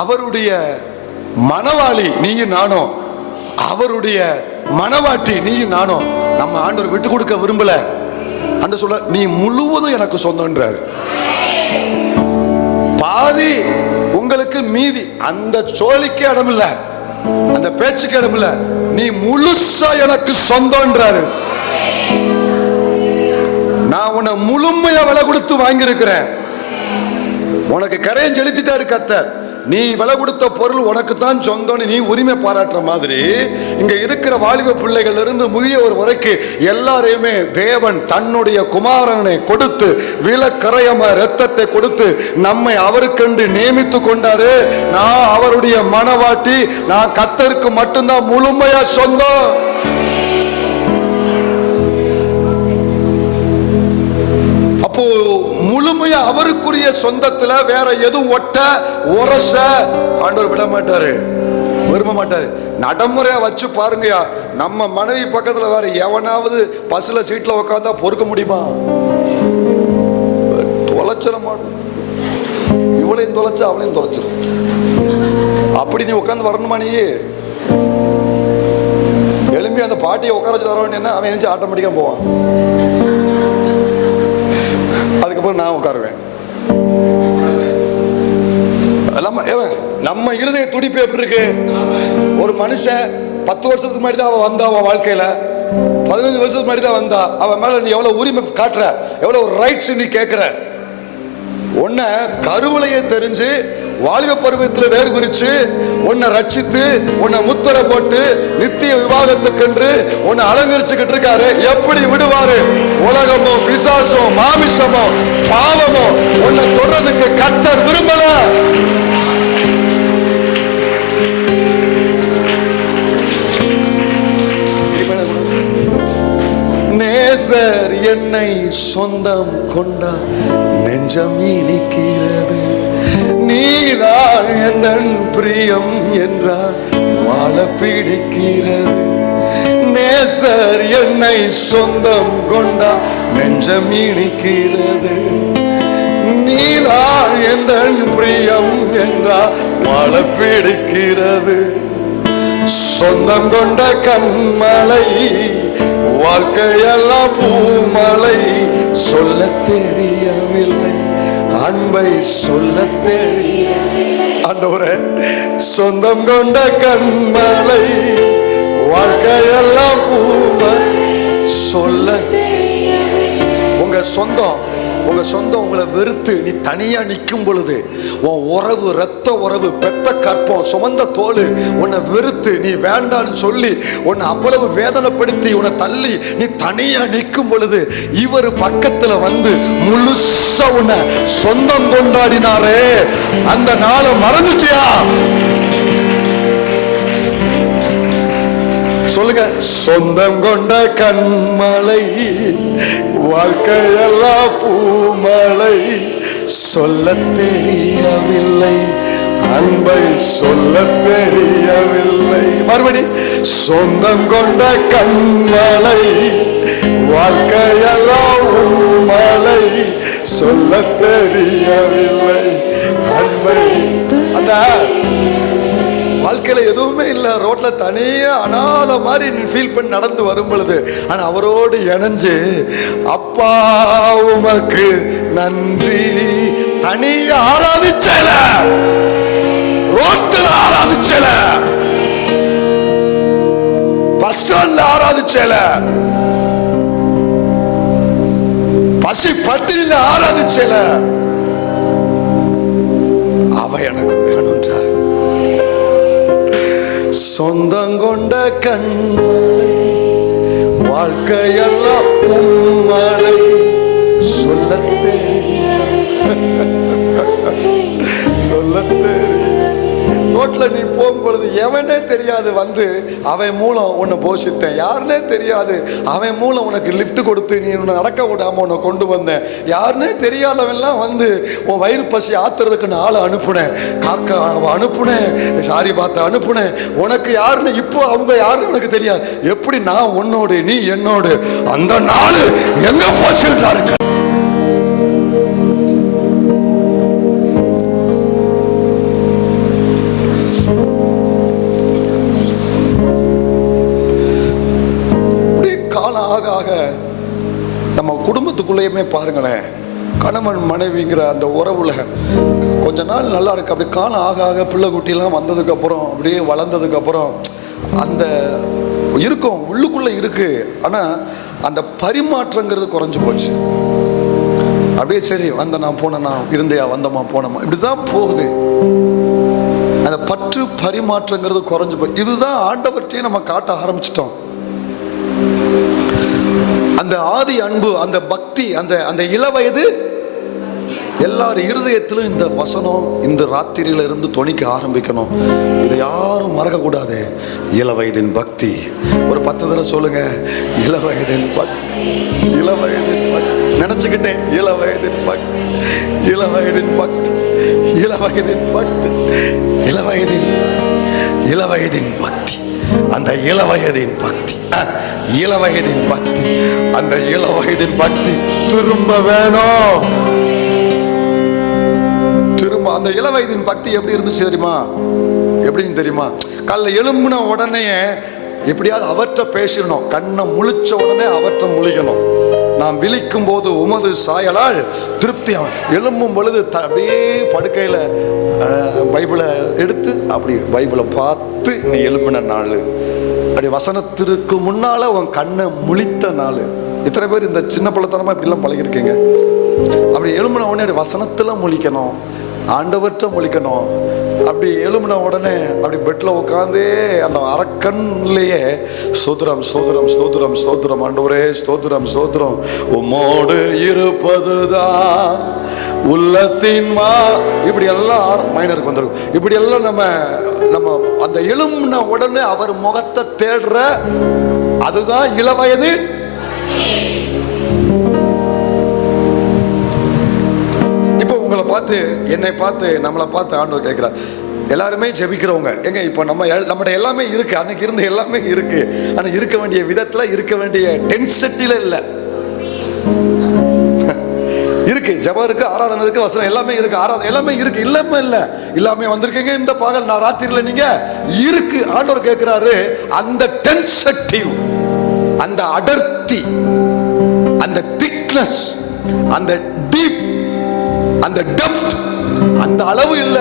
அவருடைய மனவாளி நீயும் நானும். அவருடைய மனவாட்டி நீயும் நானும். நம்ம ஆண்டவர் விட்டு கொடுக்க விரும்பல. அந்த சொல்ல நீ முழுவதும் எனக்கு சொந்தன்றார். பாதி உங்களுக்கு மீதி. அந்த சோழிக்கு இடம் இல்ல, அந்த பேச்சுக்கு இடம் இல்ல. நீ முழுசா எனக்கு சொந்தன்றாரு. நான் உன்னை முழுமையா விலை கொடுத்து வாங்கியிருக்கிறேன். உனக்கு கரையும் செலுத்திட்டாரு கர்த்தர். நீ விலை கொடுத்த பொருள் உனக்கு தான் சொந்தம்னு நீ உரிமை பாராட்டுற மாதிரி இங்க இருக்கிற வாலிப பிள்ளைகள் இருந்து முதியவர் வரைக்கும் எல்லாரையுமே தேவன் தன்னுடைய குமாரனை கொடுத்து விலக்கரையம ரத்தத்தை கொடுத்து நம்மை அவருக்கென்று நியமித்து கொண்டாரு. நான் அவருடைய மனவாட்டி. நான் கர்த்தருக்கு மட்டும்தான் முழுமையா சொந்தம். அப்போ முழுமையா அவருக்குரிய சொந்தத்துல வேற எதுவும் ஒட்ட உரச ஆண்டவர் விட மாட்டாரு, விரும்ப மாட்டாரு. நடைமுறையா வச்சு பாருங்கயா. நம்ம மனைவி பக்கத்துல வேற எவனாவது பஸ்ல சீட்ல உட்காந்தா பொறுக்க முடியுமா? தொலைச்சிட மாட்டோம். இவளையும் தொலைச்சா அவளையும் தொலைச்சிடும். அப்படி நீ உட்காந்து வரணுமா? நீ எலும்பி அந்த பாட்டியை உட்கார வச்சு வர வேண்டிய அவன் எழுந்து ஆட்டோமேட்டிக்கா போவான். அதுக்கப்புறம் நான் உட்காருவேன். நம்ம இருதய துடிப்பு எப்படி இருக்கு? ஒரு மனுஷன் 10 வருஷத்துக்கு முன்னாடி தான் அவன் வந்தா, அவன் வாழ்க்கையில 15 வருஷத்துக்கு முன்னாடி தான் வந்தா. அவன் மேல நீ எவ்வளவு உரிமை காட்டுற, எவ்வளவு ரைட்ஸ் நீ கேட்கிற. உன்னை கருவளையை தெரிஞ்சு வாலிப பருவத்தில் வேறு குறிச்சு உன்னை ரட்சித்து உன்னை முத்திரை போட்டு நித்திய விவாகத்துக்கென்று உன்னை அலங்கரிச்சுக்கிட்டு இருக்காரு. எப்படி விடுவாரு? உலகமோ பிசாசோ மாமிசமோ பாவமோ உன்னை தொடர்றதுக்கு கர்த்தர் விரும்பல. நேசர் என்னை சொந்தம் கொண்டா நெஞ்சம் இனிக்கிறது. நீதான் என் பிரியம் என்றால் வாழ பிடிக்கிறது. நேசர் என்னை சொந்தம் கொண்டா நெஞ்சம் இனிக்கிறது. நீதான் என் பிரியம் என்றால் வாழ பிடிக்கிறது. சொந்தம் கொண்ட கண்மலை வாழ்க்கையெல்லாம் பூமலை சொல்ல தெரியவில்லை, அன்பை சொல்ல தெரியவில்லை. ஆண்டவரே, சொந்தம் கொண்ட கண்மலை வாழ்க்கையெல்லாம் பூமலை சொல்ல தெரியவில்லை. உங்க சொந்தம் உங்களை வெறுத்து நீ தனியா நிற்கும் பொழுது, உன் உறவு ரத்த உறவு பெத்த கற்பம் சுமந்த தோல் உன்னை வெறுத்து நீ வேண்டான்னு சொல்லி உன்னை அவ்வளவு வேதனைப்படுத்தி உன்னை தள்ளி நீ தனியா நிற்கும் பொழுது, இவர் பக்கத்துல வந்து முழுசா உன்னை சொந்தம் கொண்டாடினாரே, அந்த நாளை மறந்துட்டியா? சொல்லுங்க. சொந்தம் கொண்ட கண்மலை வாழ்க்கையெல்லாம் பூமலை சொல்ல தெரியவில்லை, அன்பை சொல்ல தெரியவில்லை. மறுபடி. சொந்தம் கொண்ட கண்மலை வாழ்க்கையெல்லாம் பூமலை சொல்ல தெரியவில்லை, அன்பை. அந்த வாழ்க்கையில எதுவுமே இல்லை, ரோட்ல தனியா அனாத மாதிரி நீ ஃபீல் பண்ணி நடந்து வரும் பொழுது, ஆனா அவரோடு இணைஞ்சு அப்பா உமக்கு நன்றி தனியா ஆராதிச்சல, ரோட்ல ஆராதிச்சல, பஸ் ஸ்டாண்ட்ல ஆராதிச்சல, பசி பட்டினில ஆராதிச்சல. அவ எனக்கு வேணும்ன்றார். சொந்தம் கொண்ட கண்மலை வாழ்க்கையெல்லாம் உம்மலை சொல்ல சொல்ல ரோட்ல நீ போகும்பொழுது எவனே தெரியாது வந்து அவன் மூலம் உன்னை போஷித்தேன், யாருன்னே தெரியாது அவன் மூலம் உனக்கு லிஃப்ட் கொடுத்து நீ உன்னை நடக்க விடாம உன்னை கொண்டு வந்தேன், யாருன்னே தெரியாதவன்லாம் வந்து உன் வயிறு பசி ஆத்துறதுக்கு நான் ஆளை அனுப்புனேன், காக்கா அனுப்புனேன், சாரி பார்த்து அனுப்புனேன். உனக்கு யாருன்னு இப்போ அவங்க யாருன்னு எனக்கு தெரியாது. எப்படி நான் உன்னோடு நீ என்னோடு, அந்த நாள் எங்க போச்சுன்னு இருக்கு. பாருங்களேன், கணவன் மனைவிங்கிற அந்த உறவுல கொஞ்ச நாள் நல்லா இருக்கு, அப்படி காலம் ஆக ஆக பிள்ளை குட்டிலாம் வந்ததுக்கு அப்புறம் அப்படியே வளர்ந்ததுக்கு அப்புறம் அந்த இருக்கும், உள்ளுக்குள்ள இருக்கு, ஆனா அந்த பரிமாற்றங்கிறது குறைஞ்சு போச்சு. அப்படியே சரி வந்தனா போனனா, இருந்தையா வந்தமா போனமா, இப்படிதான் போகுது. அந்த பற்று பரிமாற்றங்கிறது குறைஞ்சு போய் இதுதான் ஆண்டவர்கிட்டயே நம்ம காட்ட ஆரம்பிச்சிட்டோம். அந்த ஆதி அன்பு, அந்த பக்தி, அந்த அந்த இளவயது எல்லார் இருதயத்திலும் இந்த வசனம் இந்த ராத்திரியில இருந்து தொனிக்க ஆரம்பிக்கணும். இதை யாரும் மறக்க கூடாது. இளவயதின் பக்தி ஒரு 10 தடவை சொல்லுங்க. இளவயதின் பக்தி, இளவயதின் பக்தி. நினைச்சுக்கிட்டேன், இளவயதின் பக்தி, இளவயதின் பக்தி, இளவயதின் பக்தி, இளவயதின் இளவயதின் பக்தி, அந்த இளவயதின் பக்தி, இளவயதின் பக்தி, அந்த இளவயதின் பக்தி திரும்ப வேணும். திரும்ப அந்த இளவயதின் பக்தி எப்படி இருந்துச்சு தெரியுமா? எப்படின்னு தெரியுமா? காலைல எழும்புன உடனே எப்படியாவது அவற்றை பேசிடணும். கண்ணை முழிச்ச உடனே அவற்றை முழிக்கணும். நாம் விழிக்கும் போது உமது சாயலால் திருப்தி. எழும்பும் பொழுது அப்படியே படுக்கையில் பைபிளை எடுத்து அப்படி பைபிளை பார்த்து நீ எழும்பின நாள், அப்படி வசனத்திற்கு முன்னால உன் கண்ணை முழித்த நாள். இத்தனை பேர் இந்த சின்ன பழத்தனமா இப்படிலாம் பழகிருக்கீங்க? அப்படி எழும்பின உடனே வசனத்துல முழிக்கணும், ஆண்டவற்ற முழிக்கணும். அப்படி எழும்பின உடனே அப்படி பெட்ல உட்காந்தே அந்த அரக்கன்லேயே ஸ்தோத்திரம் ஸ்தோத்திரம் ஸ்தோத்திரம் ஸ்தோத்திரம் ஆண்டவரே ஸ்தோத்திரம் ஸ்தோத்திரம், உம்மோடு இருப்பதுதான் உள்ளத்தின் இப்படி எல்லாம் மைனருக்கு வந்துடும். இப்படி எல்லாம் நம்ம நம்ம அந்த எழும்பின உடனே அவர் முகத்தை தேடுற அதுதான் இளவயது. உங்களை பார்த்து, என்னை பார்த்து, நம்மளை பார்த்து ஆண்டவர் கேட்கிறார். எல்லாருமே ஜெபிக்கிறவங்க எங்க இப்போ நம்மகிட்ட எல்லாமே இருக்கு, அன்னைக்கு இருந்த எல்லாமே இருக்கு. ஆனா இருக்க வேண்டிய விதத்துல, இருக்க வேண்டிய டென்சிட்டில இல்ல. இருக்கு, ஜெபம் இருக்கு, ஆராதனை இருக்கு, வசனம் எல்லாமே இருக்கு, ஆராதனை எல்லாமே இருக்கு, இல்லாம இல்ல, இல்லாம வந்திருக்கீங்க இந்த பகல் நான் ராத்திரில நீங்க இருக்கு. ஆண்டவர் கேட்கிறாரு அந்த டென்சிட்டிவ், அந்த அடர்த்தி, அந்த திக்னஸ், அந்த டீப், அந்த டெப்த், அந்த அளவு இல்ல.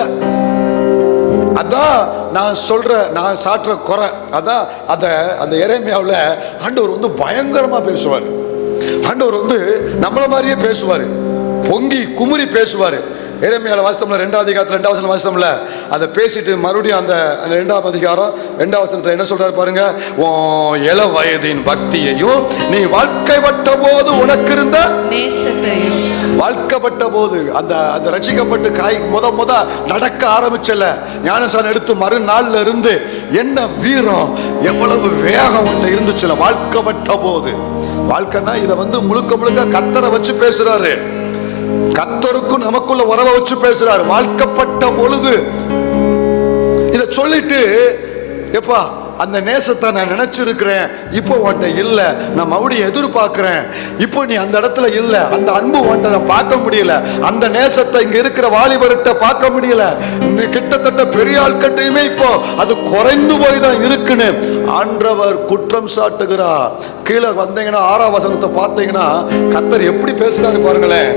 அதான் நான் சொல்ற, நான் சாட்டுற குறை. அதான் அந்த எரேமியாவுல ஆண்டவர் வந்து பயங்கரமா பேசுவார். ஆண்டவர் வந்து நம்மள மாதிரியே பேசுவாரு, பொங்கி குமுறி பேசுவாரு. எரேமியால வாசித்தோம்ல, 2ஆம் அதிகாரத்துல 2ஆம் வசனம் வாசித்தோம்ல, அதை பேசிட்டு மறுபடியும் அந்த 2ஆம் அதிகாரம் 2ஆம் வசனத்துல என்ன சொல்றாரு பாருங்க. இள வயதின் பக்தியையும் நீ வாழ்க்கைப்பட்ட போது உனக்கு இருந்த நேசத்தையும், வாழ்க்கப்பட்ட போது அந்த ரட்சிக்கப்பட்டு முத நடக்க ஆரம்பிச்சல, ஞானசானம் எடுத்து மறுநாள்ல இருந்து என்ன வீரம், எவ்வளவு வேகம் இருந்துச்சுல வாழ்க்கப்பட்ட போது. வாழ்க்கைன்னா இதை வந்து முழுக்க முழுக்க கர்த்தரை வச்சு பேசுறாரு, கர்த்தருக்கும் நமக்குள்ள உறவை வச்சு பேசுறாரு. வாழ்க்கப்பட்ட பொழுது இத சொல்லிட்டு, எப்பா அந்த நேசத்தை நான் நினைச்சிருக்கிறேன், இப்போ உன்ட்ட இல்ல, நான் மறுபடியும் எதிர்பார்க்கிறேன், இப்போ நீ அந்த இடத்துல இல்ல, அந்த அன்பு உன்ட்ட நான் பார்க்க முடியல, அந்த நேசத்தை இங்க இருக்கிற வாலிபர்கிட்ட பார்க்க முடியல, கிட்டத்தட்ட பெரிய ஆட்கட்டையுமே இப்போ அது குறைந்து போய் தான் இருக்குன்னு ஆண்டவர் குற்றம் சாட்டுகிறார். கீழே வந்தீங்கன்னா 6ஆம் வசனத்தை பார்த்தீங்கன்னா கர்த்தர் எப்படி பேசுறாரு பாருங்களேன்.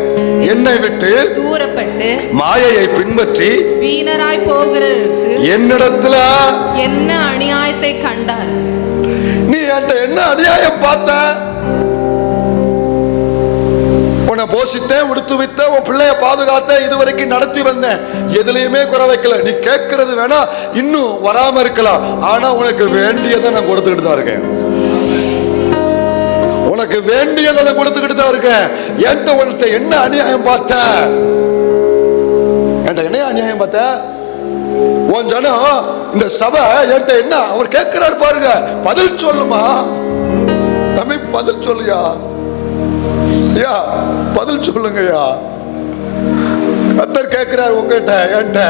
என்னை விட்டு தூரப்பட்டு மாயையை பின்பற்றி வீணராய் போகிறதற்கு என்னிடத்துல என்ன அநியாயத்தை கண்டார். நீ என்கிட்ட என்ன அநியாயம் பார்த்த? உன்னை போஷித்தேன், உடுத்து வித்தேன், உன் பிள்ளைய பாதுகாத்தேன், இதுவரைக்கும் நடத்தி வந்தேன், எதுலையுமே குறை வைக்கல. நீ கேட்கறது வேணா இன்னும் வராம இருக்கலாம், ஆனா உனக்கு வேண்டியதை நான் கொடுத்துக்கிட்டு தான் இருக்கேன். உனக்கு வேண்டியதை நான் கொடுத்துக்கிட்டு தான் இருக்கேன். என்கிட்ட உன்கிட்ட என்ன அநியாயம் பார்த்த? என்கிட்ட என்ன அநியாயம் பார்த்த? உன் ஜனம் இந்த சபை என்கிட்ட என்ன அவர் கேட்கிறார் பாருங்க. பதில் சொல்லுமா தம்பி, பதில் சொல்லுயா, ஐயா பதில் சொல்லுங்கய்யா. கர்த்தர் கேட்கிறார் உங்ககிட்ட, என்கிட்ட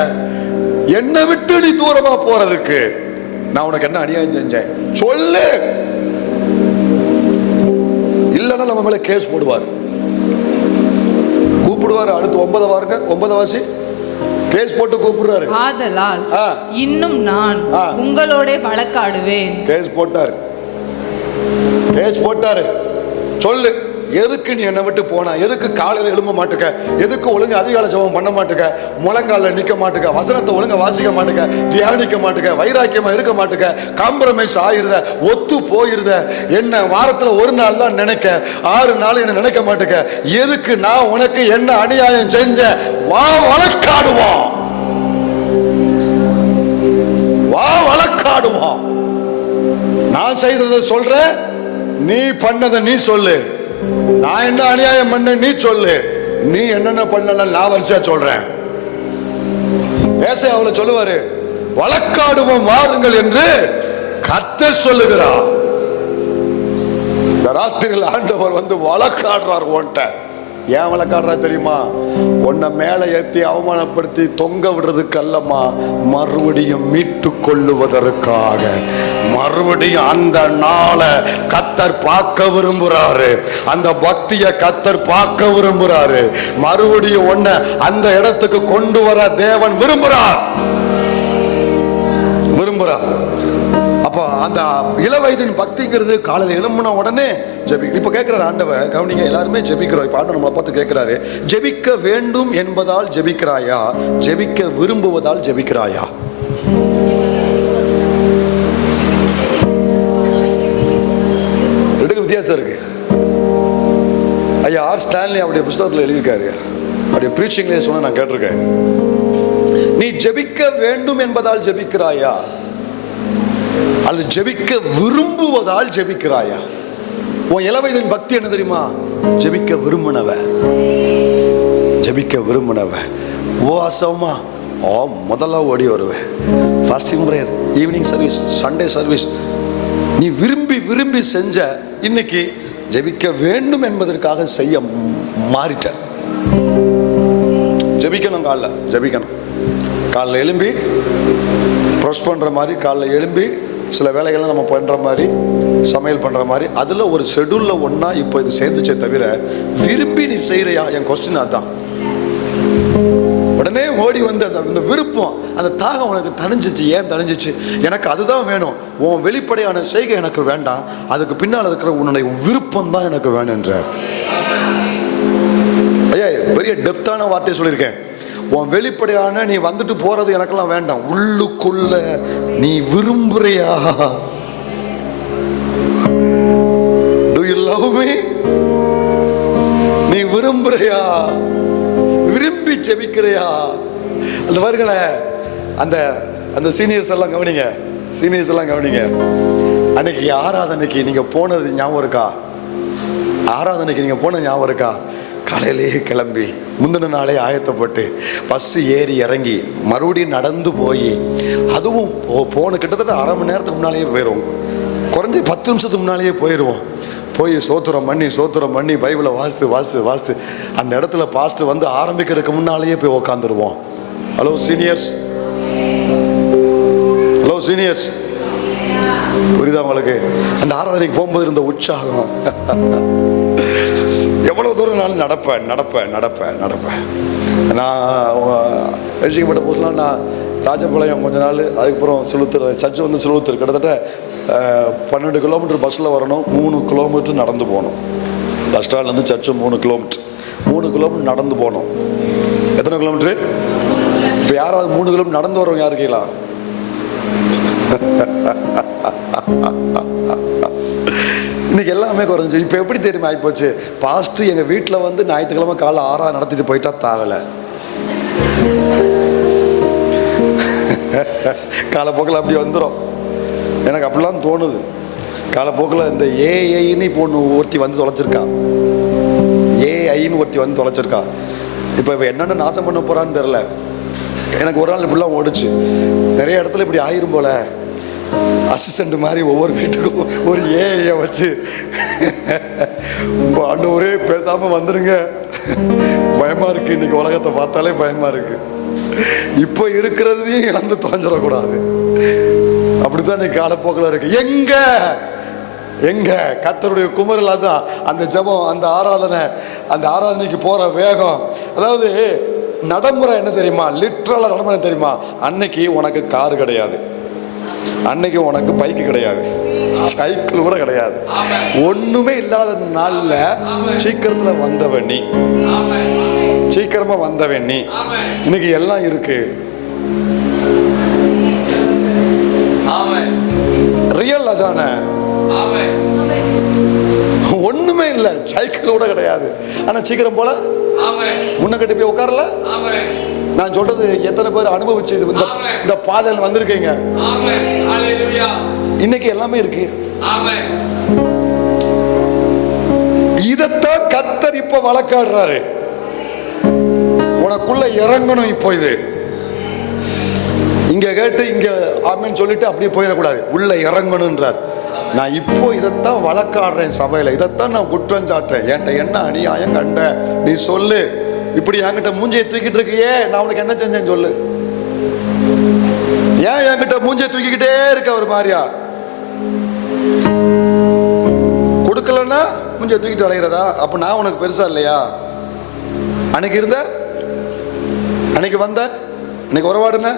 என்னை விட்டு நீ தூரமா போறதுக்கு நான் உனக்கு என்ன அநியாயம் செஞ்சேன் சொல்லு. இல்லைன்னா நம்ம மேல கேஸ் போடுவார், கூப்பிடுவார். அடுத்து 9 வாருங்க, 9 வாசி. கேஸ் போட்டு கூப்பிடுறாரு. ஆதலால் இன்னும் நான் உங்களோட வழக்காடுவேன். கேஸ் போட்டாரு, கேஸ் போட்டாரு. சொல்லு எதுக்கு நீ என்னை விட்டு போன? எதுக்கு காலையில் எழும்ப மாட்டுக்க? எதுக்கு ஒழுங்கு அதிகாலை ஜெபம் பண்ண மாட்டுக்க? முழங்கால நிக்க மாட்டுக்க? வசனத்தை ஒழுங்க வாசிக்க மாட்டுக்க? தியானிக்க மாட்டுக்க? வைராக்கியமா இருக்க மாட்டுக்க? காம்ப்ரமைஸ் ஆயிருத, ஒத்து போயிருத. என்ன வாரத்துல ஒரு நாள் தான் நினைக்க, 6 நாள் என்ன நினைக்க மாட்டுக்க? எதுக்கு நான் உனக்கு என்ன அநியாயம் செஞ்ச? வா வழக்காடுவோம், வா வழக்காடுவோம். நான் செய்ததை சொல்றேன், நீ பண்ணதை நீ சொல்லு. நான் என்ன அநியாயம் பண்ண நீ சொல்லு. நீ என்னென்ன பண்ணல நான் வரிசையா சொல்றேன். ஏசாயா அவளை சொல்லுவாரு, வழக்காடுவோம் வாருங்கள் என்று கர்த்தர் சொல்லுகிறார். இந்த ராத்திரியில் ஆண்டவர் வந்து வழக்காடுறார். உன்கிட்ட ஏன் வழக்காடுறா தெரியுமா? உன்னை மேலே ஏற்றி அவமானப்படுத்தி தொங்க விடுறதுக்கு அல்லம்மா, மறுபடியும் மீட்டு கொள்ளுவதற்காக. மறுபடியும் அந்த நாளை கர்த்தர் பார்க்க விரும்புறாரு. அந்த பக்தியை கர்த்தர் பார்க்க விரும்புறாரு. மறுபடியும் உன்னை அந்த இடத்துக்கு கொண்டு வர தேவன் விரும்புறார். அப்ப அந்த இளவயதின் பக்திங்கிறது காலையில் எழும்பின உடனே ஜெபிக்க. இப்ப கேட்கிறார் ஆண்டவர், கவனிங்க, எல்லாருமே ஜெபிக்கிறோம். இப்ப ஆண்டவர் நம்மளை பார்த்து கேட்கிறாரு, ஜெபிக்க வேண்டும் என்பதால் ஜெபிக்கிறாயா, ஜெபிக்க விரும்புவதால் ஜெபிக்கிறாயா? ரெண்டுக்கு வித்தியாசம் இருக்கு. ஐயா ஆர் ஸ்டான்லி அவருடைய புத்தகத்தில் எழுதியிருக்காரு, அவருடைய பிரீச்சிங்லேயே சொன்ன நான் கேட்டிருக்கேன். நீ ஜெபிக்க வேண்டும் என்பதால் ஜெபிக்கிறாயா, அது ஜெபிக்க விரும்புவதால் ஜெபிக்கிறாயா? உன் இளவயதின் பக்தி என்ன தெரியுமா? ஜெபிக்க விரும்பினவ, ஜெபிக்க விரும்பினவ. உபவாசமா முதல்ல ஓடி வருவேன். Fasting prayer, evening service, Sunday service. நீ விரும்பி விரும்பி செஞ்ச, இன்னைக்கு ஜெபிக்க வேண்டும் என்பதற்காக செய்ய மாறிட்ட. ஜெபிக்கணும், காலைல ஜெபிக்கணும். காலைல எழும்பி ப்ரெஸ் பண்ணுற மாதிரி, காலைல எழும்பி சில வேலைகளை நம்ம பண்ணுற மாதிரி, சமையல் பண்ணுற மாதிரி, அதில் ஒரு ஷெடியூலில் ஒன்றா இப்போ இது சேர்ந்துச்சே தவிர விரும்பி நீ செய்கிறியா? என் கொஸ்டின் அதுதான். உடனே ஓடி வந்து அந்த விருப்பம், அந்த தாகம் உனக்கு தணிஞ்சிச்சு. ஏன் தணிஞ்சிச்சு? எனக்கு அதுதான் வேணும். உன் வெளிப்படையான செய்கை எனக்கு வேண்டாம், அதுக்கு பின்னால் இருக்கிற உன்னுடைய விருப்பம் தான் எனக்கு வேணுன்ற. ஐயா பெரிய டெப்தான வார்த்தையை சொல்லியிருக்கேன். உன் வெளிப்படையான நீ வந்துட்டு போறது எனக்கெல்லாம் வேண்டாம். உள்ளுக்குள்ள நீ விரும்புறியா? Do you love me? நீ விரும்புறியா? விரும்பி ஜெபிக்கிறியா? அந்த வருங்களே, அந்த அந்த சீனியர்ஸ் எல்லாம் கவனிங்க, சீனியர்ஸ் எல்லாம் கவனிங்க. அன்னைக்கு ஆராதனைக்கு நீங்க போனது ஞாபகம் இருக்கா? ஆராதனைக்கு நீங்க போனது ஞாபகம் இருக்கா? காலையிலேயே கிளம்பி முந்தின நாளே ஆயத்தப்பட்டு பஸ்ஸு ஏறி இறங்கி மறுபடியும் நடந்து போய், அதுவும் போன கிட்டத்தட்ட அரை மணி நேரத்துக்கு முன்னாலேயே போயிடுவோம். குறைஞ்சி 10 நிமிஷத்துக்கு முன்னாலேயே போயிடுவோம். போய் சோத்திரம் பண்ணி பைபிளை வாசித்து அந்த இடத்துல பாஸ்ட் வந்து ஆரம்பிக்கிறதுக்கு முன்னாலேயே போய் உக்காந்துருவோம். ஹலோ சீனியர்ஸ், ஹலோ சீனியர்ஸ், புரியுதா உங்களுக்கு? அந்த ஆராதனைக்கு போகும்போது இருந்த உற்சாகம். எவ்வளவு தூரம் நான் நடப்பேன். நான் ரசிக்கப்பட்ட போதுலாம் நான் ராஜபாளையம் கொஞ்ச நாள், அதுக்கப்புறம் சிலுத்தூர், சர்ச்சு வந்து சிலுத்தூர், கிட்டத்தட்ட 12 கிலோமீட்டர் பஸ்ஸில் வரணும், 3 கிலோமீட்டர் நடந்து போகணும். பஸ் ஸ்டாண்ட்லேருந்து சர்ச்சு 3 கிலோமீட்டர் நடந்து போகணும். எத்தனை கிலோமீட்டரு? இப்போ யாராவது 3 கிலோமீட்டர் நடந்து வரவங்க யாரு இருக்கீங்களா? இன்னைக்கு எல்லாமே குறைஞ்சி. இப்போ எப்படி தெரியுமா ஆகிப்போச்சு? பாஸ்ட் எங்கள் வீட்டில் வந்து ஞாயிற்றுக்கிழமை காலை 6 நடத்திட்டு போயிட்டா தாவலை. காலப்போக்கில் அப்படி வந்துடும். எனக்கு அப்படிலாம் தோணுது. காலப்போக்கில் இந்த ஏஐன்னு இப்போ ஒன்று ஒருத்தி வந்து தொலைச்சிருக்கா. ஏஐன்னு ஒருத்தி வந்து தொலைச்சிருக்கா. இப்போ என்னென்ன நாசம் பண்ண போகிறான்னு தெரில. எனக்கு ஒரு நாள் இப்படிலாம் ஓடிச்சு. நிறைய இடத்துல இப்படி ஆயிரும் போல. அசிஸ்டண்ட் மாதிரி ஒவ்வொரு வீட்டுக்கும் ஒரு ஏஐ வச்சு, ஆண்டவரே பேசாம வந்துருங்க, பயமா இருக்கு. இன்னைக்கு உலகத்தை பார்த்தாலே பயமா இருக்கு. இப்போ இருக்கிறதையும் இழந்து தொலைஞ்சிடக்கூடாது. அப்படித்தான் இன்னைக்கு காலப்போக்கில் இருக்கு. எங்க கர்த்தருடைய குமரல் தான் அந்த ஜெபம், அந்த ஆராதனைக்கு போற வேகம். அதாவது நடைமுறை என்ன தெரியுமா? லிட்ரலா நடைமுறை தெரியுமா? அன்னைக்கு உனக்கு கார் கிடையாது, அன்னைக்கு உனக்கு பைக்கு கிடையாது, சைக்கிள் கூட கிடையாது. ஒண்ணுமே இல்லாத நாள்ல சீக்கிரத்துல வந்தவன் நீ, சீக்கிரமா வந்தவன் நீ. இன்னைக்கு எல்லாம் இருக்கு. ரியல் அதானே? ஒண்ணுமே இல்ல, சைக்கிள் கூட கிடையாது, ஆனா சீக்கிரம் போல முன்ன கட்டி போய் உட்காரல. நான் சொல்றது எத்தனை பேர் அனுபவிச்சு இந்த பாதையில் வந்திருக்கீங்க? இன்னைக்கு எல்லாமே இருக்கு. இதத்தான் கர்த்தர் இப்ப வழக்காடுறாரு. உனக்குள்ள இறங்கணும். இப்போ இது இங்க கேட்டு இங்க ஆமென் சொல்லிட்டு அப்படியே போயிடக்கூடாது, உள்ள இறங்கணும்ன்றார். நான் இப்போ இதைத்தான் வழக்காடுறேன் சபையில, இதைத்தான் நான் குற்றம் சாட்டுறேன். என்கிட்ட என்ன அநியாயம் கண்ட நீ சொல்லு. இப்படி என்கிட்ட மூஞ்சியை தூக்கிட்டு இருக்கியே, நான் உனக்கு என்ன செஞ்சேன்னு சொல்லு. ஏன் என்கிட்ட மூஞ்சியை தூக்கிக்கிட்டே இருக்க ஒரு மாதிரியா? கொடுக்கலன்னா மூஞ்சியை தூக்கிட்டு அலைகிறதா? அப்ப நான் உனக்கு பெருசா இல்லையா? அன்னைக்கு இருந்த, அன்னைக்கு வந்த, அன்னைக்கு உறவாடுன,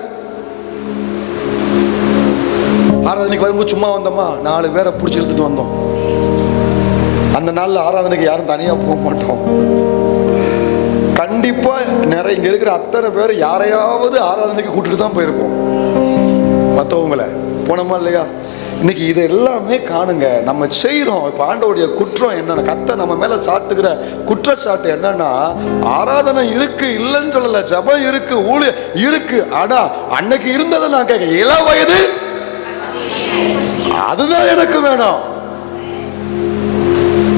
ஆராதனைக்கு வரும்போது சும்மா வந்தோமா? 4 பேரை பிடிச்சி இழுத்துட்டு வந்தோம். அந்த நாள்ல ஆராதனைக்கு யாரும் தனியா போக மாட்டோம். கண்டிப்பா நிறைய இங்க இருக்கிற அத்தனை பேர் யாரையாவது ஆராதனைக்கு கூட்டிட்டு தான் போயிருப்போம். மற்றவங்களை போனோமா இல்லையா? இன்னைக்கு இது எல்லாமே காணுங்க, நம்ம செய்யறோம். இப்ப ஆண்டவருடைய குற்றம் என்னன்னா, கர்த்தர் நம்ம மேல சாட்டுகிற குற்றச்சாட்டு என்னன்னா, ஆராதனை இருக்கு, இல்லைன்னு சொல்லல, ஜெபம் இருக்கு, ஊழியம் இருக்கு. ஆனா அன்னைக்கு இருந்ததை நான் கேட்க, இள வயது அதுதான் எனக்கு வேணும்,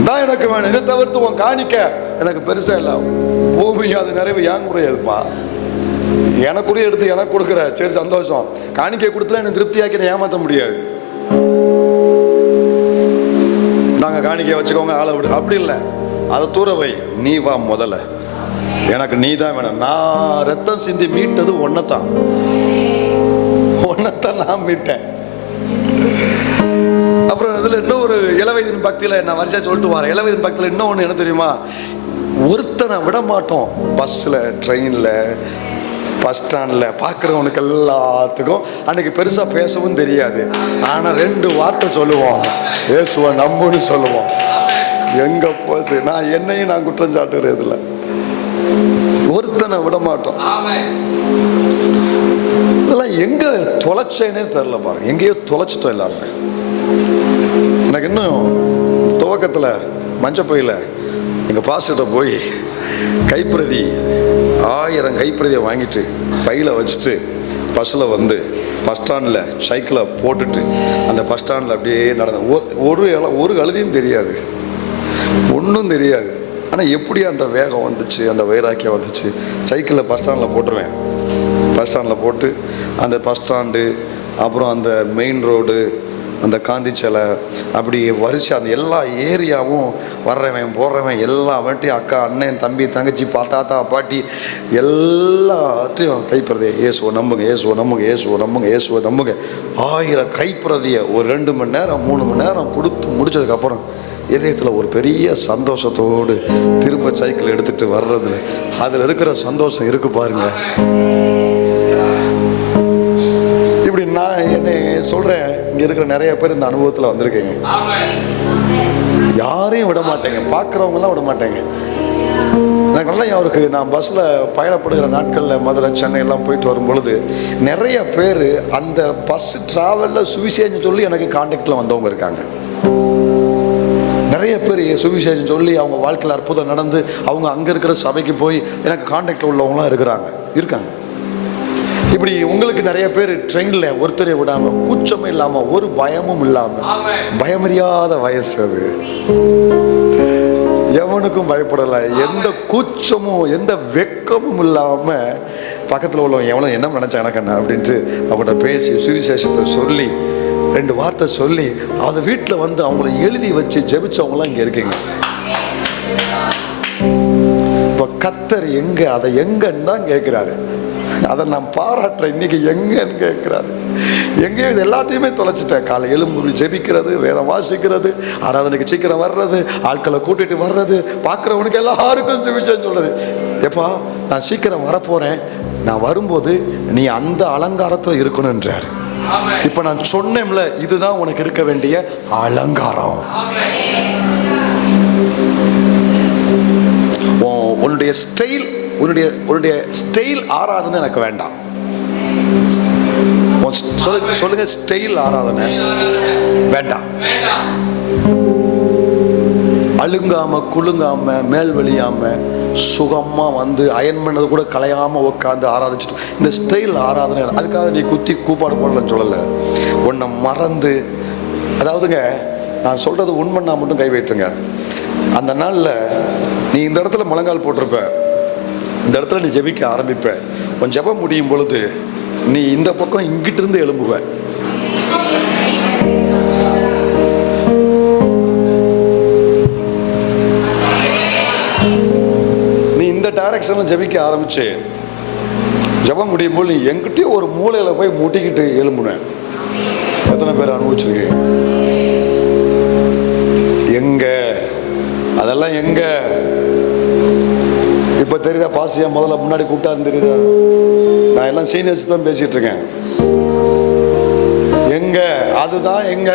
தான் எனக்கு வேணும். இதை தவிர்த்து உன் காணிக்க எனக்கு பெருசா இல்ல. பூமி அது நிறைவு ஏன் குறையாதுப்பா? எனக்குரிய எடுத்து எனக்கு கொடுக்குற, சரி சந்தோஷம். காணிக்கை கொடுத்துல எனக்கு திருப்தியாக்கி ஏமாற்ற முடியாது. நாங்க காணிக்கை வச்சுக்கோங்க, ஆளை விடு, அப்படி இல்லை. அதை தூர வை. நீ வா முதல்ல, எனக்கு நீ தான் வேணும். நான் ரத்தம் சிந்தி மீட்டது ஒன்னத்தான், ஒன்னத்தான் நான் மீட்டேன். அப்புறம் இதுல இன்னும் ஒரு இளவயதின் பக்தியில நான் வரிசையா சொல்லிட்டு வரேன். இளவயதின் பக்தியில இன்னும் ஒண்ணு என்ன தெரியுமா? ஒருத்தனை விட மாட்டோம். பஸ்ல, ட்ரெயின்ல, பஸ் ஸ்டாண்ட்ல பாக்குறவனுக்கு எல்லாத்துக்கும் அன்னைக்கு பெருசா பேசவும் தெரியாது. ஆனா 2 வார்த்தை சொல்லுவோம், இயேசுவை நம்புன்னு சொல்லுவோம். எங்க போச்சு? நான் என்னையும் நான் குற்றம் சாட்டுறேன். இதுல ஒருத்தனை விட மாட்டோம். இதெல்லாம் எங்க தொலைச்சேனே தெரியல பாருங்க. எங்கேயோ தொலைச்சிட்டோம் எல்லாருமே. எனக்கு இன்னும் துவக்கத்துல மஞ்சப்பையில எங்க பாஸ்டர்கிட்ட போய் கைப்பிரதி 1000 கைப்பிரதியை வாங்கிட்டு பையில வச்சுட்டு பஸ்ல வந்து பஸ் ஸ்டாண்டில் சைக்கிளை போட்டுட்டு அந்த பஸ் ஸ்டாண்டில் அப்படியே நடந்த ஒரு கழுதியும் தெரியாது, ஒன்றும் தெரியாது. ஆனால் எப்படி அந்த வேகம் வந்துச்சு, அந்த வைராக்கியம் வந்துச்சு. சைக்கிளில் பஸ் ஸ்டாண்டில் போட்டுருவேன். பஸ் ஸ்டாண்டில் போட்டு அந்த பஸ் ஸ்டாண்டு, அப்புறம் அந்த மெயின் ரோடு, அந்த காந்தி சிலை, அப்படி வரிசை அந்த எல்லா ஏரியாவும் வர்றவன் போடுறவன் எல்லாவற்றையும் அக்கா, அண்ணன், தம்பி, தங்கச்சி, தாத்தா, பாட்டி எல்லாத்தையும் கைப்பிரதியை இயேசுவை நம்புங்க, இயேசுவை நம்புங்க, இயேசுவை நம்புங்க, இயேசுவை நம்புங்க. 1000 கைப்பிரதியை ஒரு 2 மணி நேரம் 3 மணி நேரம் கொடுத்து முடிச்சதுக்கப்புறம் இதயத்தில் ஒரு பெரிய சந்தோஷத்தோடு திரும்ப சைக்கிள் எடுத்துட்டு வர்றதுல அதில் இருக்கிற சந்தோஷம் இருக்கு பாருங்க. இப்படி நான் என்ன சொல்றேன், இங்க இருக்கிற நிறைய பேர் இந்த அனுபவத்தில் வந்திருக்கீங்க. யாரையும் விட மாட்டேங்க, பார்க்குறவங்கலாம் விட மாட்டேங்க. எனக்கு நல்லா அவருக்கு நான் பஸ்ஸில் பயணப்படுகிற நாட்களில் மதுரை, சென்னை எல்லாம் போயிட்டு வரும் பொழுது நிறைய பேர் அந்த பஸ் டிராவலில் சுவிசேஷம் சொல்லி எனக்கு கான்டாக்டில் வந்தவங்க இருக்காங்க. நிறைய பேர் சுவிசேஷம் சொல்லி அவங்க வாழ்க்கையில் அற்புதம் நடந்து அவங்க அங்கே இருக்கிற சபைக்கு போய் எனக்கு கான்டாக்டில் உள்ளவங்களாம் இருக்காங்க. இப்படி உங்களுக்கு நிறைய பேர் ட்ரெயினில் ஒருத்தரை விடாமல், கூச்சமே இல்லாமல், ஒரு பயமும் இல்லாமல், பயமறியாத வயசு அது, எவனுக்கும் பயப்படலை, எந்த கூச்சமும் எந்த வெக்கமும் இல்லாமல் பக்கத்தில் உள்ளவங்க எவனும் என்ன நினச்சா எனக்கு என்ன அப்படின்ட்டு அவங்கள்ட்ட பேசி சுவிசேஷத்தை சொல்லி 2 வார்த்தை சொல்லி அதை வீட்டில் வந்து அவங்கள எழுதி வச்சு ஜெபிச்சவங்களாம் இங்கே இருக்கீங்க. இப்போ கர்த்தர் எங்க, அதை எங்கன்னு தான் கேட்குறாரு. அதை நான் பாராட்டுறேன். இன்னைக்கு எங்கன்னு கேட்குறாரு. எங்கேயோ இது எல்லாத்தையுமே தொலைச்சிட்டேன். காலை எழும்பு ஜெபிக்கிறது, வேதம் வாசிக்கிறது, ஆராதனைக்கு சீக்கிரம் வர்றது, ஆட்களை கூட்டிட்டு வர்றது, பார்க்குறவனுக்கு எல்லாருக்கும் சுவிசேஷம் சொல்றது. எப்பா நான் சீக்கிரம் வரப்போறேன், நான் வரும்போது நீ அந்த அலங்காரத்தில் இருக்கணுன்றார். இப்ப நான் சொன்னேன்ல, இதுதான் உனக்கு இருக்க வேண்டிய அலங்காரம். உன்னுடைய ஸ்டைல், உன்னுடைய ஸ்டைல் ஆராதனை எனக்கு வேண்டாம். சொல்லுங்க, ஸ்டைல் ஆராதனை வேண்டாம். அழுங்காம குலுங்காம மேல் வெளியாம சுகமா வந்து அயன் பண்ணது கூட கலையாம உட்காந்து ஆராதிச்சுட்டு இந்த ஸ்டைல் ஆராதனை. அதுக்காக நீ குத்தி கூப்பாடு போடலன்னு சொல்லலை, உன்னை மறந்து. அதாவதுங்க, நான் சொல்றது உண்மை, நான் மட்டும் கை வைத்துங்க. அந்த நாளில் நீ இந்த இடத்துல முழங்கால் போட்டிருப்ப, இந்த இடத்துல நீ ஜெபிக்க ஆரம்பிப்ப. உன் ஜெபம் முடியும் பொழுது நீ இந்த பக்கம் இங்கிட்டு இருந்து எழும்புவ. நீ இந்த டைரக்ஷன்ல ஜெபிக்க ஆரம்பிச்சு ஜெபம் முடியும் போது நீ எங்கிட்டயும் ஒரு மூலையில போய் முட்டிக்கிட்டு எழும்புன. எத்தனை பேர் அனுபவிச்சிருக்கீங்க? எங்க அதெல்லாம் எங்க இப்ப தெரியுதா? பாசியா முதல்ல முன்னாடி கூப்பிட்டாருன்னு தெரியுதா? நான் எல்லாம் சீனியர்ஸ் தான் பேசிட்டு இருக்கேன். எங்க அதுதான் எங்க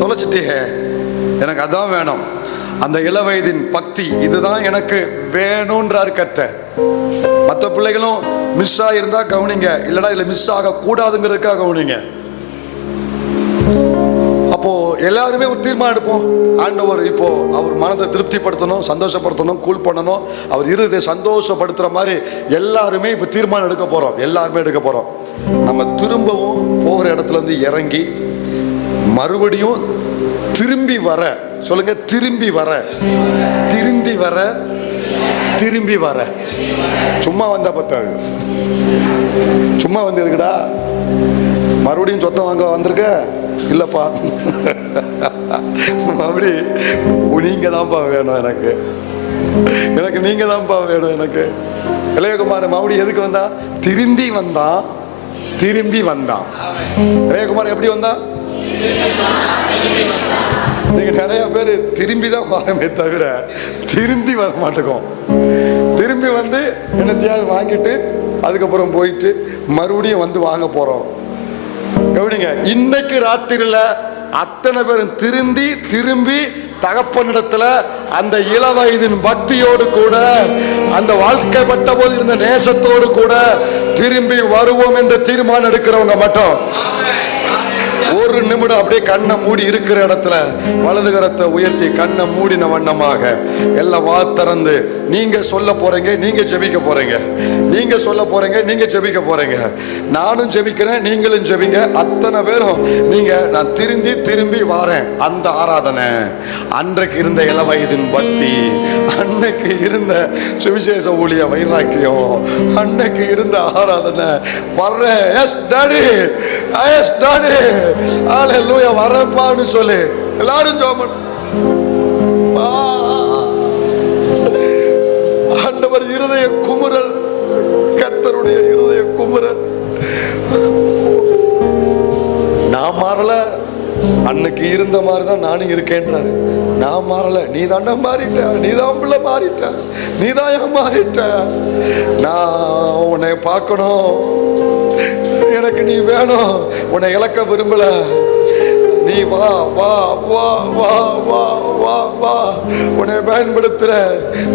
தொலைச்சிட்டீங்க. எனக்கு அதான் வேணும், அந்த இளவயதின் பக்தி, இதுதான் எனக்கு வேணும்ன்றார் கர்த்தர். மற்ற பிள்ளைகளும் மிஸ் ஆகிருந்தா கவனிங்க, இல்லைன்னா இதுல மிஸ் ஆக கூடாதுங்கிறதுக்காக கவனிங்க. அப்போ எல்லாருமே ஒரு தீர்மானம் எடுப்போம். ஆண்டவர் இப்போ அவர் மனதை திருப்திப்படுத்தணும், சந்தோஷப்படுத்தணும், கூல் பண்ணணும், அவர் இருதை சந்தோஷப்படுத்துற மாதிரி எல்லாருமே இப்போ தீர்மானம் எடுக்க போறோம். எல்லாருமே எடுக்க போறோம். நம்ம திரும்பவும் போகிற இடத்துல இருந்து இறங்கி மறுபடியும் திரும்பி வர, சொல்லுங்க, திரும்பி வர, திரும்பி வர, திரும்பி வர. சும்மா வந்தா பத்தாது. சும்மா வந்து எதுக்குடா மறுபடியும் சொத்தம் வாங்க வந்திருக்க? இல்லப்பா, அப்படி நீங்க தான்ப்பா வேணும் எனக்கு, எனக்கு நீங்க தான்ப்பா வேணும் எனக்கு. இளையகுமார் மறுபடியும் எதுக்கு வந்தா? திரும்பி வந்தான், திரும்பி வந்தான். இளையகுமார் எப்படி வந்தா? நீங்க நிறைய பேர் திரும்பி தான் வரமே தவிர திரும்பி வர மாட்டோம். திரும்பி வந்து என்னத்தையாவது வாங்கிட்டு அதுக்கப்புறம் போயிட்டு மறுபடியும் வந்து வாங்க போறோம். கவனிங்க, இன்னைக்கு ராத்திரில அத்தனை பேரும் திரும்பி தகப்பனிடத்துல அந்த இளவயதின் பக்தியோடு கூட, அந்த வாழ்க்கைப்பட்ட போது இருந்த நேசத்தோடு கூட திரும்பி வருவோம் என்று தீர்மானம் எடுக்கிறவங்க மட்டும் ஒரு நிமிடம் அப்படியே கண்ணை மூடி இருக்கிற இடத்துல வலது கரத்தை உயர்த்தி கண்ணை மூடின வண்ணமாக எல்லாம் திறந்து நீங்க சொல்ல போறீங்க, நீங்க ஜெபிக்க போறீங்க, நீங்க சொல்ல போறீங்க, நீங்க ஜெபிக்க போறீங்க. நானும் ஜெபிக்கிறேன், நீங்களும் ஜெபிங்க. அத்தனை பேரும் நீங்க நான் திரும்பி வாரேன். அந்த ஆராதனை, அன்றைக்கு இருந்த இளவயதின் பக்தி, அன்னைக்கு இருந்த சுவிசேஷ ஊழிய வைராக்கியம், அன்னைக்கு இருந்த ஆராதனை வர்றேன். எஸ் டாடி, எஸ் டாடி, ஹல்லேலூயா, வரப்பான்னு சொல்லி எல்லாரும் ஜெபம். ஆண்டவர் இருதய குமுறல், கர்த்தருடைய இருதய குமுறல். நான் மாறல, அன்னைக்கு இருந்த மாதிரிதான் நானும் இருக்கேன்றாரு. நான் மாறல, நீ தாண்டா மாறிட்ட, நீ தான் பிள்ளை மாறிட்ட, நீ தான் ஏன் மாறிட்ட. நான் உன்னை பார்க்கணும், எனக்கு நீ வேணும், உன்னை இழக்க விரும்பல. நீ வா வா வா வா வா வா வா. உன்னை பயன்படுத்துற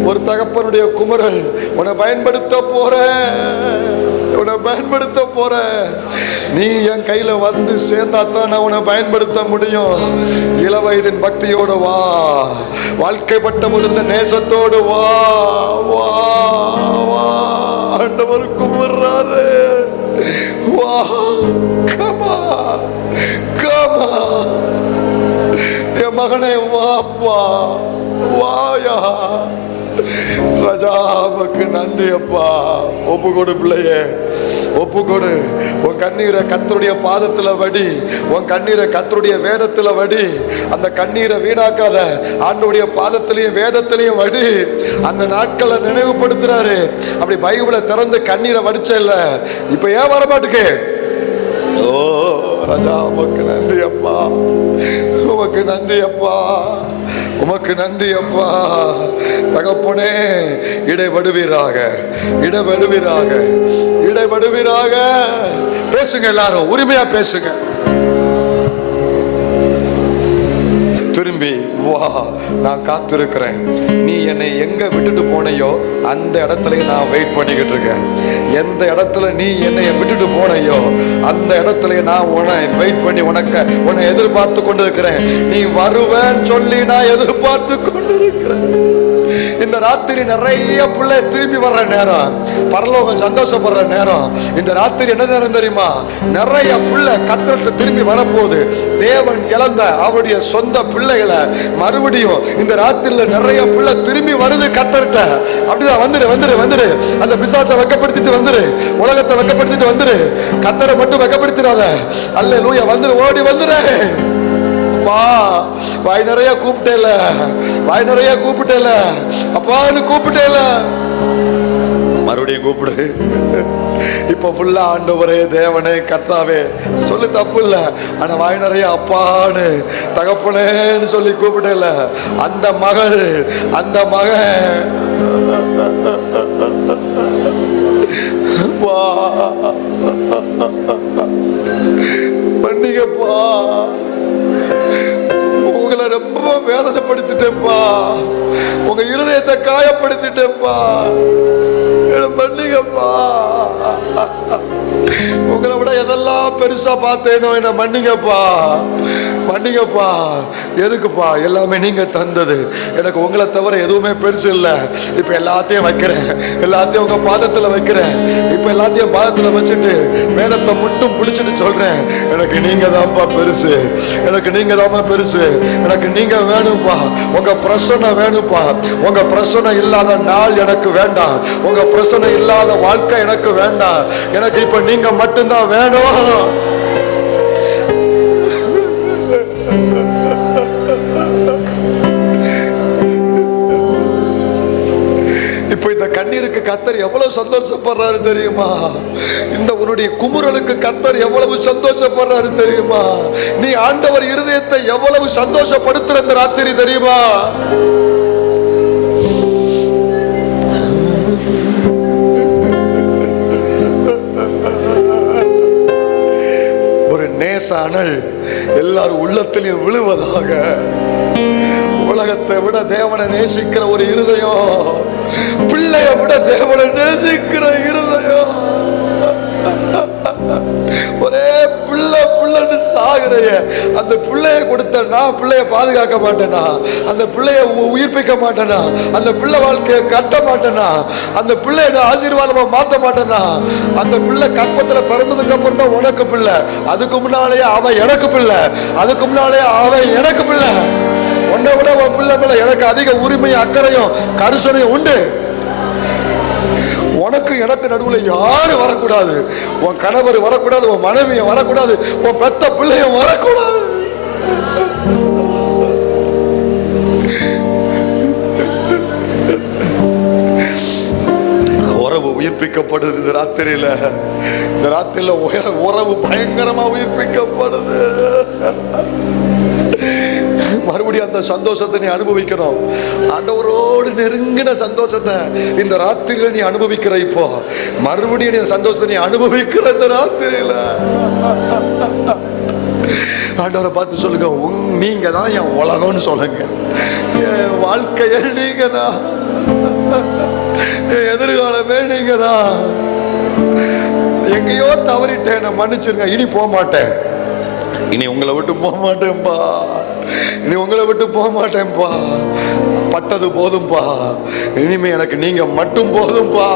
ஒரு தகப்பனுடைய குமரல், உன்னை பயன்படுத்த போற, உன்னை பயன்படுத்த போற. நீ என் கையில வந்து சேர்ந்தாத்தான் நான் உன்னை பயன்படுத்த முடியும். இளவயதின் பக்தியோடு வா, வாழ்க்கைப்பட்ட முதிர்ந்த நேசத்தோடு வா வா வா. ஆண்டவர் குமர்றாரு, வா, கமா கமா. என் மகனே வாப்பா, வாயா. ராஜாவுக்கு நன்றி அப்பா. ஒப்பு கொடு பிள்ளையே, ஒப்பு கொடு. உன் கண்ணீரை கர்த்தருடைய பாதத்துல வடி, உன் கண்ணீரை கர்த்தருடைய வேதத்துல வடி. அந்த கண்ணீரை வீணாக்காத, ஆண்டவருடைய பாதத்திலையும் வேதத்திலையும் வடி. அந்த நாட்களை நினைவுபடுத்துறாரு. அப்படி பைபிளை திறந்து கண்ணீரை வடிச்ச இல்ல, இப்ப ஏன் வர மாட்டுக்கு? ஓ ராஜா, உமக்கு நன்றி அப்பா, உமக்கு நன்றி அப்பா. உமக்கு நன்றி அப்பா. தகப்பனே, இடைபடுவீராக, இடைபடுவீராக, இடைபடுவீராக. பேசுங்க, எல்லாரும் உரிமையா பேசுங்க. திரும்பி வா, நான் காத்திருக்கிறேன். நீ என்னை எங்க விட்டுட்டு போனையோ அந்த இடத்துல நான் வெயிட் பண்ணிக்கிட்டு இருக்கேன். எந்த இடத்துல நீ என்னை விட்டுட்டு போனையோ அந்த இடத்துல நான் உன்னை வெயிட் பண்ணி உன்னை எதிர்பார்த்து கொண்டு இருக்கிறேன். நீ வருவேன்னு சொல்லி நான் எதிர்பார்த்து கொண்டு இருக்கிறேன். இந்த ராத்திரி நிறைய பிள்ளை திரும்பி வர்ற நேரம், பரலோகம் சந்தோஷப்படுற நேரம். இந்த ராத்திரி என்ன நேரம் தெரியுமா? நிறைய பிள்ளை கத்தர்கிட்ட திரும்பி வரப்போகுது. தேவன் இழந்த அவருடைய சொந்த பிள்ளைகளை மறுபடியும் இந்த ராத்திரில நிறைய பிள்ளை திரும்பி வருது கத்தர்கிட்ட. அப்படிதான் வந்துரு வந்துரு வந்துரு. அந்த பிசாசை வெக்கப்படுத்திட்டு வந்துரு, உலகத்தை வெக்கப்படுத்திட்டு வந்துரு, கத்தரை மட்டும் வெக்கப்படுத்திடாத. அல்லேலூயா, வந்துரு, ஓடி வந்துரு. வாய் நிறைய கூப்பிட்டேல, வாய் நிறைய கூப்பிட்டேல, அப்பான்னு கூப்பிட்டேல, மறுபடியும் கூப்பிடு. இப்ப ஃபுல்லா ஆண்டவரே, தேவனே, கர்த்தாவே சொல்லு, தப்பு இல்ல. ஆனா வாய் நிறைய அப்பான்னு, தகப்பனேன்னு சொல்லி கூப்பிட்டேல. அந்த மகள், அந்த மகன் மன்னிக்கப்பா, உங்களை ரொம்ப வேதனைப்படுத்திட்டேன்ப்பா, உங்க இருதயத்தை காயப்படுத்திட்டேன்ப்பா, மன்னிங்கப்பா. உங்களை விட எதெல்லாம் பெருசா பார்த்தேனோ என்ன மன்னிங்கப்பா, மன்னிங்கப்பா. எதுக்குப்பா? எல்லாமே நீங்க தந்தது. எனக்கு உங்களை தவிர எதுவுமே பெருசு இல்லை. இப்ப எல்லாத்தையும் வைக்கிறேன், எல்லாத்தையும் உங்க பாதத்துல வைக்கிறேன். இப்ப எல்லாத்தையும் பாதத்துல வச்சுட்டு வேதத்தை மட்டும் பிடிச்சிட்டு சொல்றேன், எனக்கு நீங்க தான்ப்பா பெருசு, எனக்கு நீங்க தான்ப்பா பெருசு, எனக்கு நீங்க வேணும்பா. உங்க பிரசனை வேணும்பா. உங்க பிரசனை இல்லாத நாள் எனக்கு வேண்டாம், உங்க பிரசனை இல்லாத வாழ்க்கை எனக்கு வேண்டாம். எனக்கு இப்ப நீங்க மட்டும்தான் வேணும். இப்ப இந்த கண்ணீருக்கு கர்த்தர் எவ்வளவு சந்தோஷப்படுறாரு தெரியுமா? இந்த உன்னுடைய குமுறலுக்கு கர்த்தர் எவ்வளவு சந்தோஷப்படுறாரு தெரியுமா? நீ ஆண்டவர் இருதயத்தை எவ்வளவு சந்தோஷப்படுத்துற இந்த ராத்திரி தெரியுமா? ஒரு நேசானல் எல்லாரும் உள்ளத்திலையும் விழுவதாக. உலகத்தை விட தேவனை நேசிக்கிற ஒரு இருதயம், பிள்ளைய விட தேவனை நேசிக்கிற இருதயம். ஒரே பிள்ளை பிள்ளைன்னு சாகுறைய அந்த பிள்ளைய கொடுத்த நான் பிள்ளைய பாதுகாக்க மாட்டேனா? அந்த பிள்ளைய உயிர்ப்பிக்க மாட்டேனா? அந்த பிள்ளை வாழ்க்கையை கட்ட மாட்டேனா? அந்த பிள்ளைய ஆசீர்வாதமா மாற்ற மாட்டேனா? அந்த பிள்ளை கற்பத்துல பிறந்ததுக்கு அப்புறம் தான் உனக்கு பிள்ளை, அதுக்கு முன்னாலேயே அவன் எனக்கு பிள்ளை, அதுக்கு முன்னாலேயே அவன் எனக்கு பிள்ளை. உன்னை விட உன் பிள்ளை மேல எனக்கு அதிக உரிமையும் அக்கறையும் கரிசனையும் உண்டு. உனக்கு எனக்கு நடுவுல யாரும் வரக்கூடாது. உன் கணவர் வரக்கூடாது, உன் மனைவியும் வரக்கூடாது, உன் பெத்த பிள்ளையும் வரக்கூடாது. உறவு உயிர்ப்பிக்கப்படுது இந்த ராத்திரியில. இந்த ராத்திரியில உறவு பயங்கரமா உயிர்ப்பிக்கப்படுது. மறுபடியும் அந்த சந்தோஷத்தை நீ அனுபவிக்கணும். ஆண்டவரோடு நெருங்கின சந்தோஷத்தை இந்த ராத்திரியில நீ அனுபவிக்கிற. இப்போ மறுபடியும் நீ சந்தோஷத்தை நீ அனுபவிக்கிற இந்த ராத்திரியில. ஆண்டவரை பார்த்து சொல்லுங்க, நீங்க தான் என் உலகம்னு சொல்லுங்க. என் வாழ்க்கைய நீங்க தான், என் எதிர்காலமே நீங்க தான். எங்கேயோ தவறிட்டேன், மன்னிச்சிருங்க, இனி போக மாட்டேன், இனி உங்களை விட்டு போக மாட்டேன்பா, இனி உங்களை விட்டு போக மாட்டேன்பா. பட்டது போதும்பா, இனிமே எனக்கு நீங்க மட்டும் போதும்பா.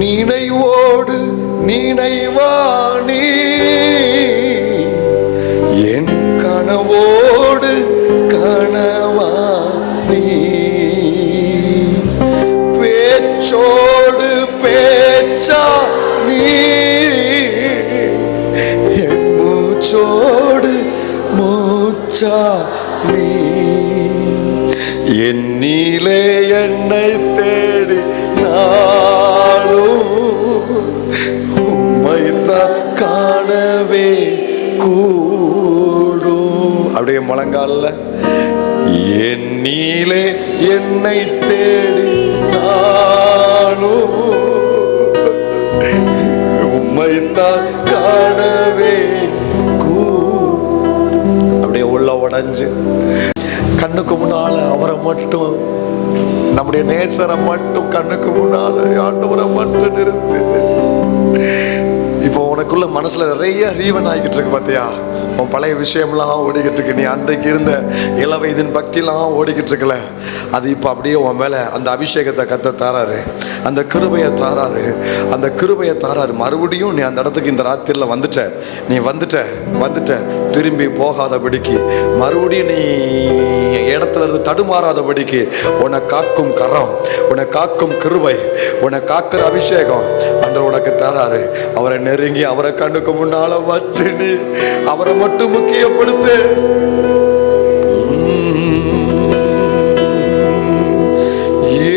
நினைவோடு நினைவாணி, என் கனவோடு கனவா நீ, பேச்சோடு பேச்சா நீ, என் மூச்சோடு மூச்சா நீ, என்னிலே என்னை தேடி கூடும். அப்படியே முழங்கால என்னிலே என்னை தேடி நானும் உம்மைத்தான் காணவே அப்படியே உள்ள உடைஞ்சு கண்ணுக்கு முன்னால அவரை மட்டும், நம்முடைய நேசரை மட்டும் கண்ணுக்கு முன்னால ஆண்டவரை மட்டும் நிறுத்து. இப்போ உனக்குள்ள மனசுல நிறைய ரீவன் ஆகிக்கிட்டு இருக்கு பாத்தியா? உன் பழைய விஷயம்லாம் ஓடிக்கிட்டு இருக்கு. நீ அன்றைக்கு இருந்த இளவயதின் பக்திலாம் ஓடிக்கிட்டு இருக்கல, அது இப்போ அப்படியே உன் மேலே அந்த அபிஷேகத்தை கத்த தாராரு, அந்த கிருபையை தாராரு, அந்த கிருபையை தாராரு. மறுபடியும் நீ அந்த இடத்துக்கு இந்த ராத்திரியில் நீ வந்துட்ட திரும்பி போகாதபடிக்கு, மறுபடியும் நீ இடத்துல இருந்து தடுமாறாதபடிக்கு உன்னை காக்கும் கரம், உன்னை காக்கும் கிருபை, உன்னை காக்கிற அபிஷேகம் ஆண்டவர் உனக்கு தராரு. அவரை நெருங்கி அவரை கண்ணுக்கு முன்னால வச்சு நீ அவரை மட்டும் முக்கியப்படுத்து.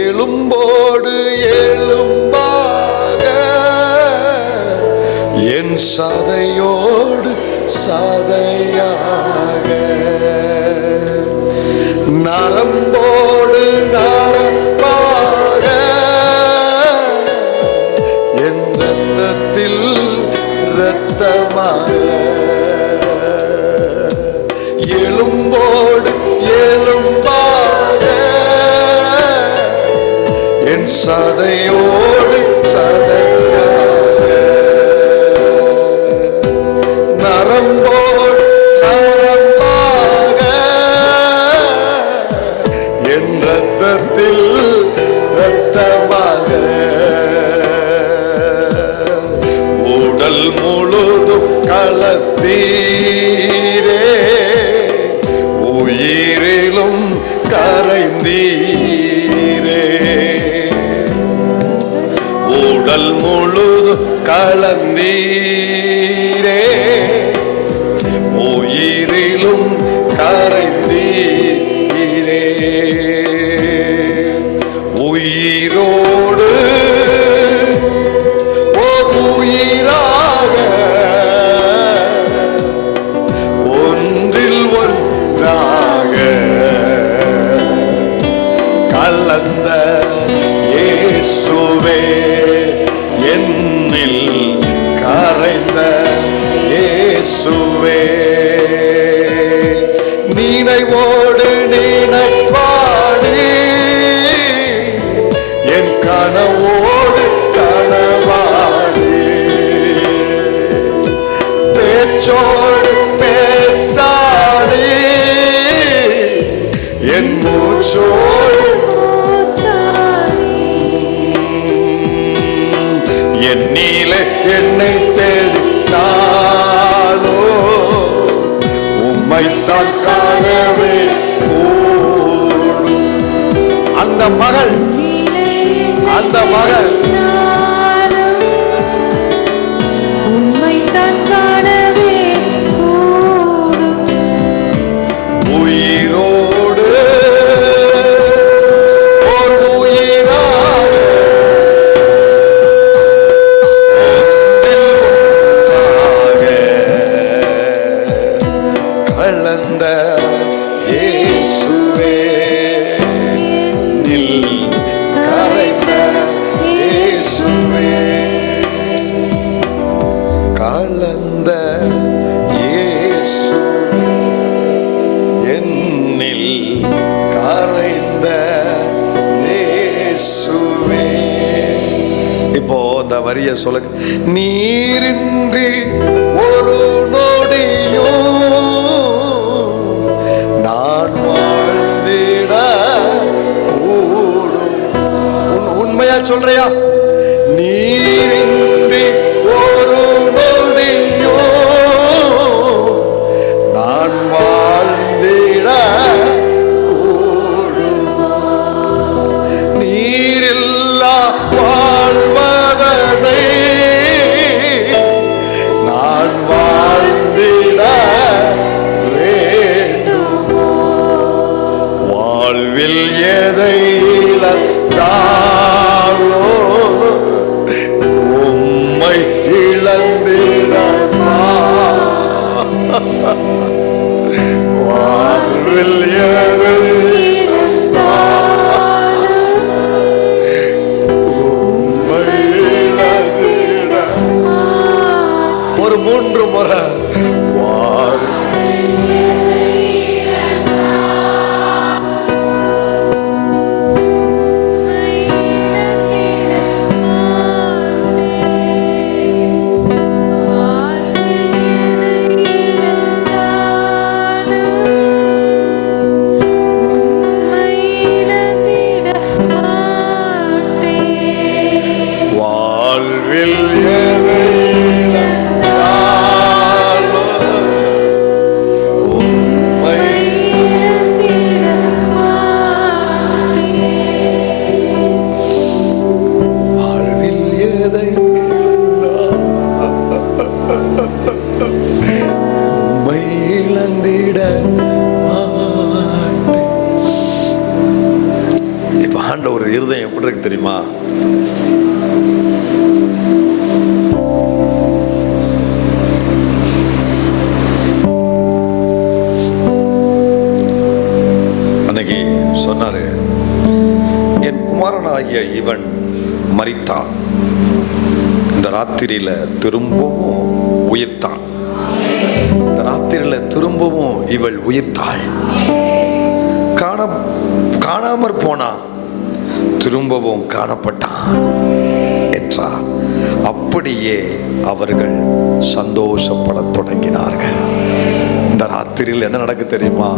எலும்போடு எலும்பாக, என் சதையோடு சதையாக, நரம்போடு நரம்பாக, என் இரத்தத்தில் இரத்தமாக, எலும்போடு எலும்பாக, என் சதையோடு சதையாக, நரம்போடு நரம்பாக, என் இரத்தத்தில் இரத்தமாக, உடல் முழுதும் கலத்தீரே, உயிரிலும் கரைந்தீரே, உடல் முழுதும் கலந்தீரே, உயிரிலும் கரைந்தீரே, உயிரோடு ஓர் உயிராக, ஒன்றில் ஒன்றாக கலந்த இயேசுவே, என்னில் கரைந்த இயேசுவே, நினைவோடு நினைவாடி, என் கனவோடு கனவாடி, பேச்சோடு பேச்சாடி, என் மூச்சோடு என்னிலே என்னை தேடினாலோ, உம்மைத்தான் காணவே கூடும். அந்த மகள் உம்மைத்தான் காணவே கூடும். உயிரோடு ஒரு உயிராக, கலந்த இயேசுவே, நில் கரைந்த இயேசுவே, கலந்த இயேசுவே, என்னில் கரைந்த இயேசுவே. இப்போ இந்த வரிய சொல்லுங்க. நீரின்றி ஒரு நொடியும் நான் வாழ்ந்திட கூடும். உண்மையா சொல்றியா? நீரின்றி ஒரு நொடியும் நான் வாழ்ந்திட கூடும். நீரில்லா வாழ்வதனை நான் வாழ்ந்திட வேண்டும். வாழ்வில் எதை இழந்தாலோ மூன்று முறை வாழ் வாழ்வில் எதை ஒரு இருதயம் எப்படி இருக்கு தெரியுமா? அன்னைக்கு சொன்னாரு, என் குமாரனாகிய இவன் மரித்தான், இந்த ராத்திரியில திரும்பவும் உயிர்த்தான், இந்த ராத்திரியில திரும்பவும் இவள் உயிர்த்தாள், காணாமற் போனா திரும்பவும் காணப்பட்டான் என்றார். அப்படியே அவர்கள் சந்தோஷப்படத் தொடங்கினார்கள். இந்த ராத்திரியில் என்ன நடக்கு தெரியுமா?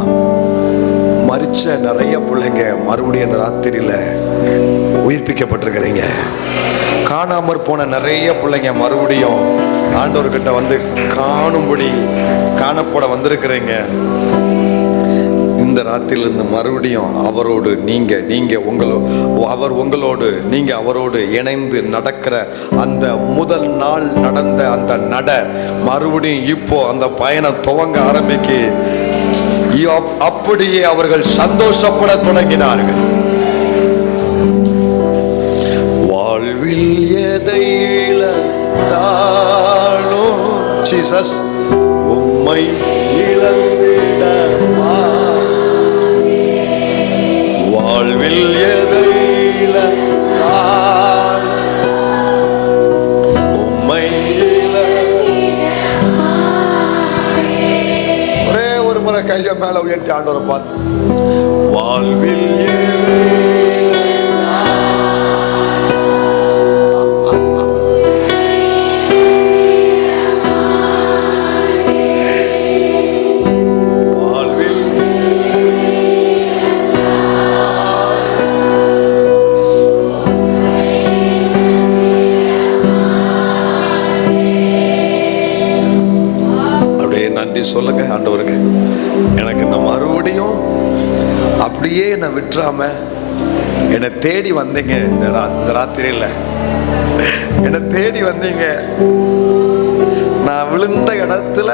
மரிச்ச நிறைய பிள்ளைங்க மறுபடியும் இந்த ராத்திரியில உயிர்ப்பிக்கப்பட்டிருக்கிறீங்க. காணாமற் போன நிறைய பிள்ளைங்க மறுபடியும் ஆண்டவர்கிட்ட வந்து காணும்படி காணப்பட வந்திருக்கிறீங்க. இந்த ராத்திரிலிருந்து மறுபடியும் அவரோடு அவர் உங்களோடு, நீங்க அவரோடு இணைந்து நடக்கிற அந்த முதல் நாள் நடந்த அந்த மறுபடியும் இப்போ அந்த பயணம் துவங்க ஆரம்பிக்கு. அப்படியே அவர்கள் சந்தோஷப்பட தொடங்கினார்கள். வாழ்வில் எதை இழந்தாலோ ஜீசஸ் உம்மை இழந்திட, வாழ்வில் எதை இழந்தால் உம்மை ஒரே ஒரு முறை கையை மேல உயர்த்தி ஆண்டவரை பார்த்து, வாழ்வில் எதை சொல்லுங்க ஆண்டவருக்கு, எனக்கு இந்த மறுபடியும் அப்படியே என்னை விட்டுறாம என்னை தேடி வந்தீங்க. இந்த ராத்திரியில என்னை தேடி வந்தீங்க. நான் விழுந்த இடத்துல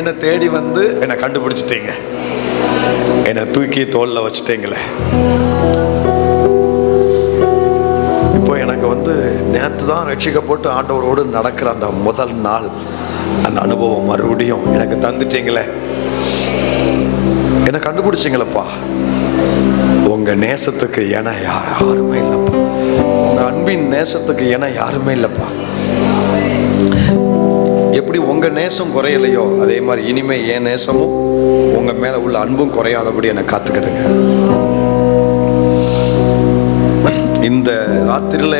என்னை தேடி வந்து என்னை கண்டுபிடிச்சிட்டீங்க. என்னை தூக்கி தோல்ல வச்சுட்டீங்களே. இப்போ எனக்கு வந்து நேற்று தான் ரட்சிக்கப்பட்டு ஆண்டவரோடு நடக்கிற அந்த முதல் நாள் அந்த அனுபவம் மறுபடியும் எனக்கு தந்துட்டீங்களே. என்ன கண்டுபிடிச்சிங்களப்பா. உங்க நேசத்துக்கு என யாருமே இல்லப்பா. உங்க அன்பின் நேசத்துக்கு என யாருமே இல்லப்பா. எப்படி உங்க நேசம் குறையலையோ அதே மாதிரி இனிமே என் நேசமும் உங்க மேல உள்ள அன்பும் குறையாதபடி என்னை காத்துக்கிடுங்க. இந்த ராத்திரியில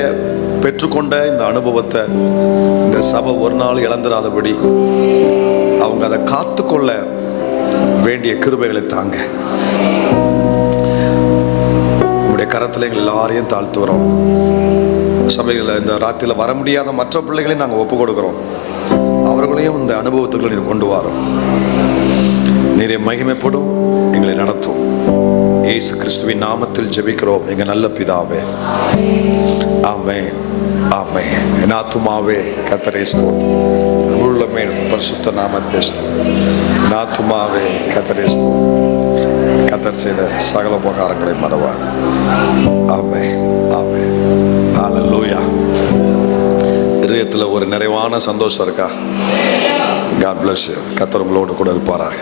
பெற்றுக்கொண்ட இந்த அனுபவத்தை இந்த சபை ஒரு நாள் இழந்துடாதபடி அவங்க அதை காத்துக்கொள்ள வேண்டிய கிருபைகளை தாங்க. உங்களுடைய கரத்தில் எங்கள் எல்லாரையும் தாழ்த்துகிறோம். சபைகளில் இந்த ராத்திரியில் வர முடியாத மற்ற பிள்ளைகளையும் நாங்கள் ஒப்பு கொடுக்குறோம். அவர்களையும் இந்த அனுபவத்துக்குள்ள நீர் கொண்டு வரோம். நீரை மகிமைப்படும், எங்களை நடத்தும். இயேசு கிறிஸ்துவின் நாமத்தில் ஜெபிக்கிறோம் எங்கள் நல்ல பிதாவே. ஆமென், ஆமென். என் ஆத்துமாவே கர்த்தரை ஸ்தோத்திரம், உள்ளமே பரிசுத்த நாமத்தை ஸ்தோத்திரம். என் ஆத்துமாவே கர்த்தரை ஸ்தோத்திரம், கர்த்தர் செய்த சகல உபகாரங்களை மறவாது. ஆமென், ஆமென். ஹல்லேலூயா. இதயத்தில் ஒரு நிறைவான சந்தோஷம் இருக்கா? God bless you. கர்த்தர் உங்களோடு கூட இருப்பாராக.